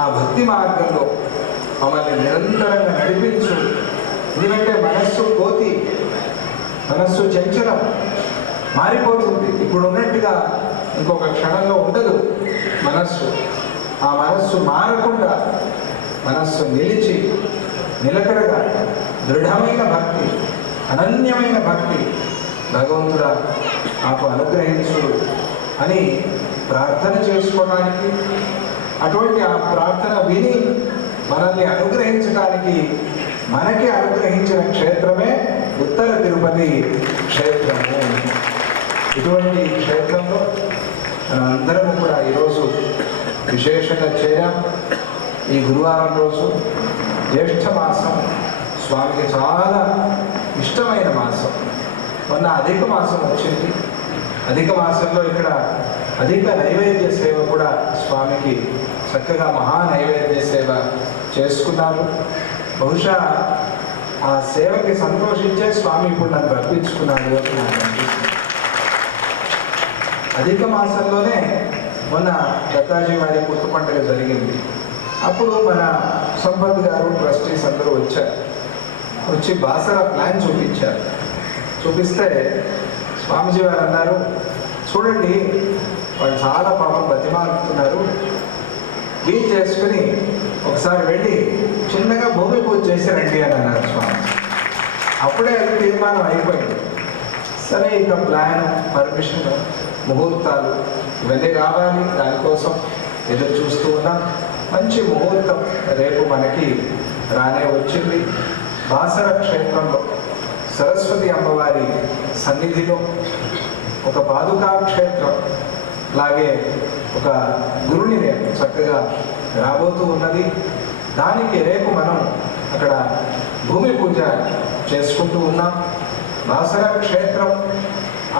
ఆ భక్తి మార్గంలో మమ్మల్ని నిరంతరంగా నడిపించు. ఎందుకంటే మనస్సు కోతి, మనస్సు చంచలం, మారిపోతుంది. ఇప్పుడు ఉన్నట్టుగా ఇంకొక క్షణంలో ఉండదు మనస్సు. ఆ మనస్సు మారకుండా మనస్సు నిలిచి నిలకడగా దృఢమైన భక్తి, అనన్యమైన భక్తి భగవంతుడా నాకు అనుగ్రహించు అని ప్రార్థన చేసుకోవడానికి, అటువంటి ఆ ప్రార్థన విని మనల్ని అనుగ్రహించడానికి మనకి అనుగ్రహించిన క్షేత్రమే ఉత్తర తిరుపతి క్షేత్రము. ఇటువంటి క్షేత్రంలో అందరము కూడా ఈరోజు విశేషంగా చేరాం. ఈ గురువారం రోజు జ్యేష్ఠ మాసం స్వామికి చాలా ఇష్టమైన మాసం. మొన్న అధిక మాసం వచ్చింది. అధిక మాసంలో ఇక్కడ అధిక నైవేద్య సేవ కూడా స్వామికి చక్కగా మహా నైవేద్య సేవ చేసుకున్నాము. బహుశా ఆ సేవకి సంతోషించే స్వామి ఇప్పుడు నన్ను రప్పించుకున్నాడు అని నాకు అనిపిస్తుంది. అధిక మాసంలోనే మొన్న దత్తాజీ వారి పుట్టు పండుగ జరిగింది. అప్పుడు మన సంపత్ గారు ట్రస్టీస్ అందరూ వచ్చారు. వచ్చి బాసర ప్లాన్ చూపించారు. చూపిస్తే స్వామిజీ వారు అన్నారు, చూడండి వాళ్ళు చాలా పాపం బతిమాలుతున్నారు, వీలు చేసుకుని ఒకసారి వెళ్ళి చిన్నగా భూమి పూజ చేసి రండి అని అన్నారు స్వామి. అప్పుడే అది తీర్మానం అయిపోయింది. సరే ఇక ప్లాన్, పర్మిషన్, ముహూర్తాలు ఇవన్నీ రావాలి. దానికోసం ఎదురు చూస్తూ ఉన్నాం. మంచి ముహూర్తం రేపు మనకి రానే వచ్చింది. బాసర క్షేత్రంలో సరస్వతి అమ్మవారి సన్నిధిలో ఒక పాదుకా క్షేత్రం లాగే ఒక గురుని రేపు చక్కగా రాబోతూ ఉన్నది. దానికి రేపు మనం అక్కడ భూమి పూజ చేసుకుంటూ ఉన్నాం. బాసర క్షేత్రం,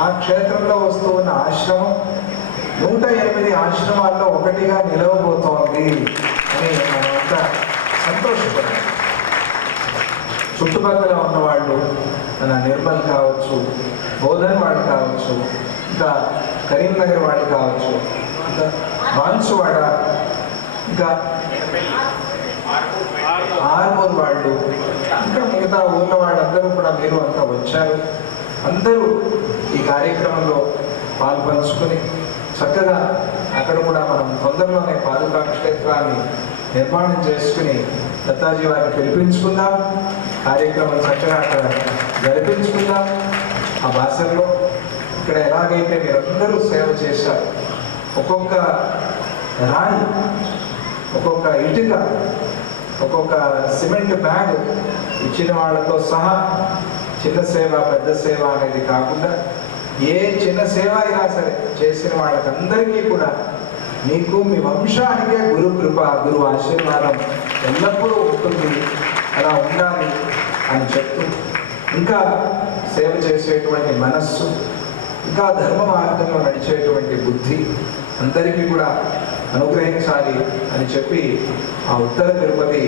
ఆ క్షేత్రంలో వస్తూ ఉన్న ఆశ్రమం 108 ఆశ్రమాల్లో ఒకటిగా నిలవబోతోంది అని మనమంతా సంతోషపడాలి. చుట్టుపక్కల ఉన్నవాళ్ళు మన నిర్మల్ కావచ్చు, బోధన్ వాళ్ళు కావచ్చు, ఇంకా కరీంనగర్ వాళ్ళు కావచ్చు, ఇంకా బాన్సువాడ, ఇంకా ఆర్మూర్ వాళ్ళు, ఇంకా మిగతా ఊళ్ళ వాళ్ళందరూ కూడా మీరు అంతా వచ్చారు. అందరూ ఈ కార్యక్రమంలో పాల్పంచుకొని చక్కగా అక్కడ కూడా మనం తొందరలోనే పాదుకా క్షేత్రాన్ని నిర్మాణం చేసుకుని దత్తాజీ వారిని పిలిపించుకుందాం. కార్యక్రమం చక్కగా అక్కడ జరిపించుకుందాం. ఆ బాసరలో ఇక్కడ ఎలాగైతే మీరందరూ సేవ చేశారు, ఒక్కొక్క రాయి, ఒక్కొక్క ఇటుక, ఒక్కొక్క సిమెంట్ బ్యాగ్ ఇచ్చిన వాళ్ళతో సహా చిన్న సేవ పెద్ద సేవ అనేది కాకుండా ఏ చిన్న సేవ అయినా సరే చేసిన వాళ్ళకందరికీ కూడా మీకు మీ వంశానికే గురు కృప, గురు ఆశీర్వాదం ఎల్లప్పుడూ ఉంటుంది, అలా ఉండాలి అని చెప్తూ ఇంకా సేవ చేసేటువంటి మనస్సు, ఇంకా ధర్మ మార్గంలో నడిచేటువంటి బుద్ధి అందరికీ కూడా అనుగ్రహించాలి అని చెప్పి ఆ ఉత్తర తిరుపతి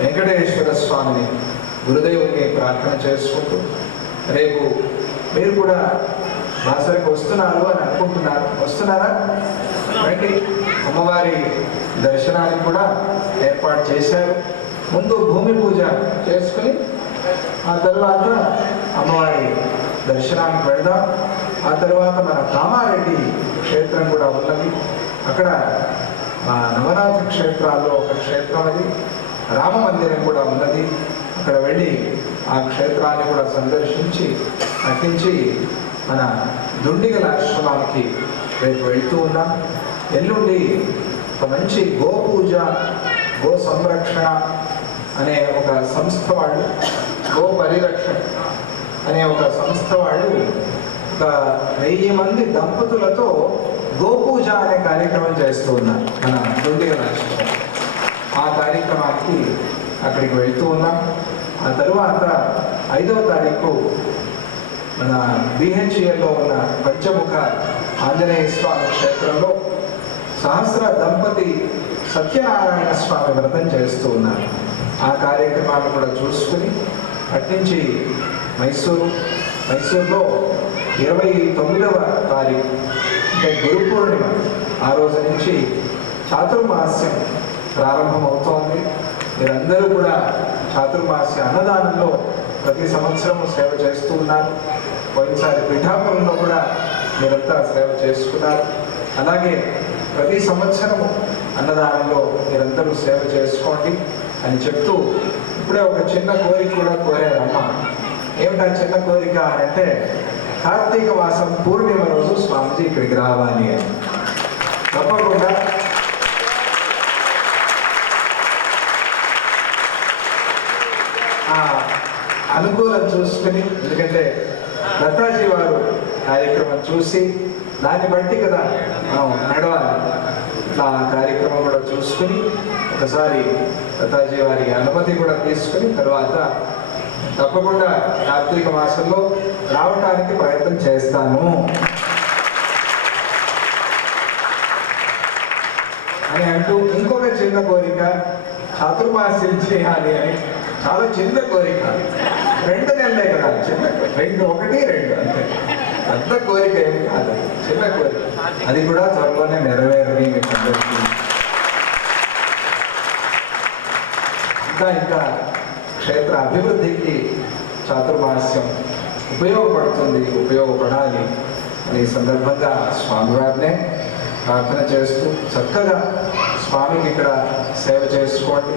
వెంకటేశ్వర స్వామిని గురుదేవుని ప్రార్థన చేసుకుంటూ రేపు మీరు కూడా బాసరకు వస్తున్నారు అని అనుకుంటున్నారు. వస్తున్నారా? రండి. అమ్మవారి దర్శనానికి కూడా ఏర్పాటు చేశారు. ముందు భూమి పూజ చేసుకుని ఆ తర్వాత అమ్మవారి దర్శనానికి వెళ్దాం. ఆ తర్వాత మన కామారెడ్డి క్షేత్రం కూడా ఉన్నది. అక్కడ మా నవనాథ క్షేత్రాల్లో ఒక క్షేత్రం అది, రామ మందిరం కూడా ఉన్నది. అక్కడ వెళ్ళి ఆ క్షేత్రాన్ని కూడా సందర్శించి నటించి మన దుండిగల ఆశ్రమానికి రేపు వెళ్తూ ఉన్నాం. ఎల్లుండి ఒక మంచి గోపూజ, గో సంరక్షణ అనే ఒక సంస్థ వాళ్ళు, గో పరిరక్షణ అనే ఒక సంస్థ వాళ్ళు ఒక 1000 మంది దంపతులతో గోపూజ అనే కార్యక్రమం చేస్తూ ఉన్నారు మన దుండిగల ఆశ్రమం. ఆ కార్యక్రమానికి అక్కడికి వెళ్తూ ఉన్నాం. ఆ తరువాత 5వ తారీఖు మన BHELలో ఉన్న పంచముఖ ఆంజనేయ స్వామి క్షేత్రంలో సహస్ర దంపతి సత్యనారాయణ స్వామి వ్రతం చేస్తూ ఉన్నారు. ఆ కార్యక్రమాన్ని కూడా చూసుకుని అట్నుంచి మైసూరులో 29వ తారీఖు అంటే గురు పూర్ణిమ, ఆ రోజు నుంచి చాతుర్మాస్యం ప్రారంభమవుతోంది. మీరందరూ కూడా చాతుర్మాస్య అన్నదానంలో ప్రతి సంవత్సరము సేవ చేస్తూ ఉన్నారు. పోయినసారి పిఠాపురంలో కూడా మీరంతా సేవ చేసుకున్నారు. అలాగే ప్రతి సంవత్సరము అన్నదానంలో మీరందరూ సేవ చేసుకోండి అని చెప్తూ, ఇప్పుడే ఒక చిన్న కోరిక కూడా కోరారమ్మ. ఏమిటా చిన్న కోరిక అంటే, కార్తీక మాసం పూర్ణిమ రోజు స్వామిజీ ఇక్కడికి రావాలి అని. తప్పకుండా అనుకూలం చూసుకుని, ఎందుకంటే దత్తాజీ వారు కార్యక్రమం చూసి దాన్ని బట్టి కదా మనం నడవాలి. ఆ కార్యక్రమం కూడా చూసుకుని ఒకసారి దత్తాజీ వారి అనుమతి కూడా తీసుకుని తర్వాత తప్పకుండా కార్తీక మాసంలో రావటానికి ప్రయత్నం చేస్తాను అని అంటూ, ఇంకొక చిన్న కోరిక, చాతుర్మాస్యం చేయాలి అని. చాలా చిన్న కోరిక, 2 నెలలే కదా, చిన్న 2 1 2 అంతే, పెద్ద కోరిక ఏమి కాదు, చిన్న కోరిక. అది కూడా త్వరలోనే నెరవేరని మీకు అందరికీ. ఇంకా క్షేత్ర అభివృద్ధికి చాతుర్మాస్యం ఉపయోగపడాలి అనే సందర్భంగా స్వామివారినే ప్రార్థన చేస్తూ చక్కగా స్వామికి ఇక్కడ సేవ చేసుకోండి.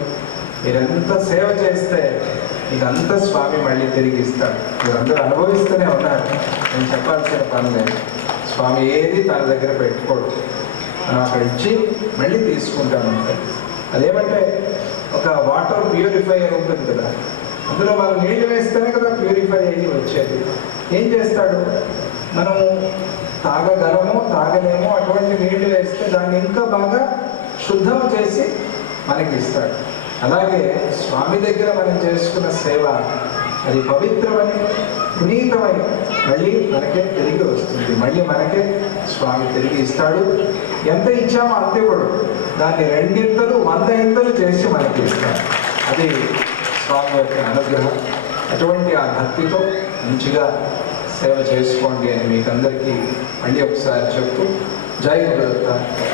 మీరెంత సేవ చేస్తే ఇదంతా స్వామి మళ్ళీ తిరిగి ఇస్తాడు. మీరందరూ అనుభవిస్తూనే ఉన్నారు, నేను చెప్పాల్సిన పని లేదు. స్వామి ఏది తన దగ్గర పెట్టుకోడు, మనం అక్కడ ఇచ్చి మళ్ళీ తీసుకుంటాను. అదేమంటే ఒక వాటర్ ప్యూరిఫైయర్ ఉంటుంది కదా, అందులో మనం నీళ్లు వేస్తేనే కదా ప్యూరిఫై అయ్యి వచ్చేది. ఏం చేస్తాడు, మనము తాగగలమో తాగలేమో అటువంటి నీళ్లు వేస్తే దాన్ని ఇంకా బాగా శుద్ధం చేసి మనకి ఇస్తాడు. అలాగే స్వామి దగ్గర మనం చేసుకున్న సేవ అది పవిత్రమని పునీతమై మళ్ళీ మనకే తిరిగి వస్తుంది. మళ్ళీ మనకే స్వామి తిరిగి ఇస్తాడు. ఎంత ఇచ్చామో అంతే కూడా దాన్ని 2 ఇంతలు 100 ఇంతలు చేసి మనకి ఇస్తాడు. అది స్వామి యొక్క అనుగ్రహం. అటువంటి ఆ భక్తితో మంచిగా సేవ చేసుకోండి అని మీకు అందరికీ మళ్ళీ ఒకసారి చెప్తూ, జై గురుదత్త,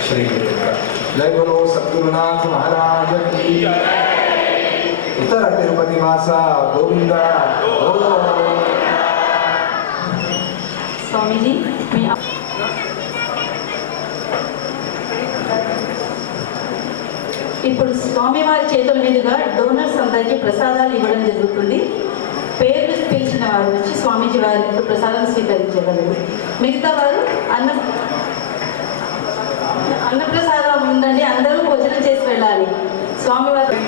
శ్రీ గురుదత్త, జై గురు సద్గురునాథ్ మహారాజ్ కీ, ఉత్తర తిరుపతి వాస గోవింద. స్వామీజీ మీ ఇప్పుడు స్వామివారి చేతుల మీదుగా డోనర్స్ అందరికీ ప్రసాదాలు ఇవ్వడం జరుగుతుంది. పేర్లు పిలిచిన వారు వచ్చి స్వామీజీ వారికి ప్రసాదం స్వీకరించగలరు. మిగతా వారు అన్నప్రసాదం ఉందండి, అందరూ భోజనం చేసి వెళ్ళాలి. స్వామివారి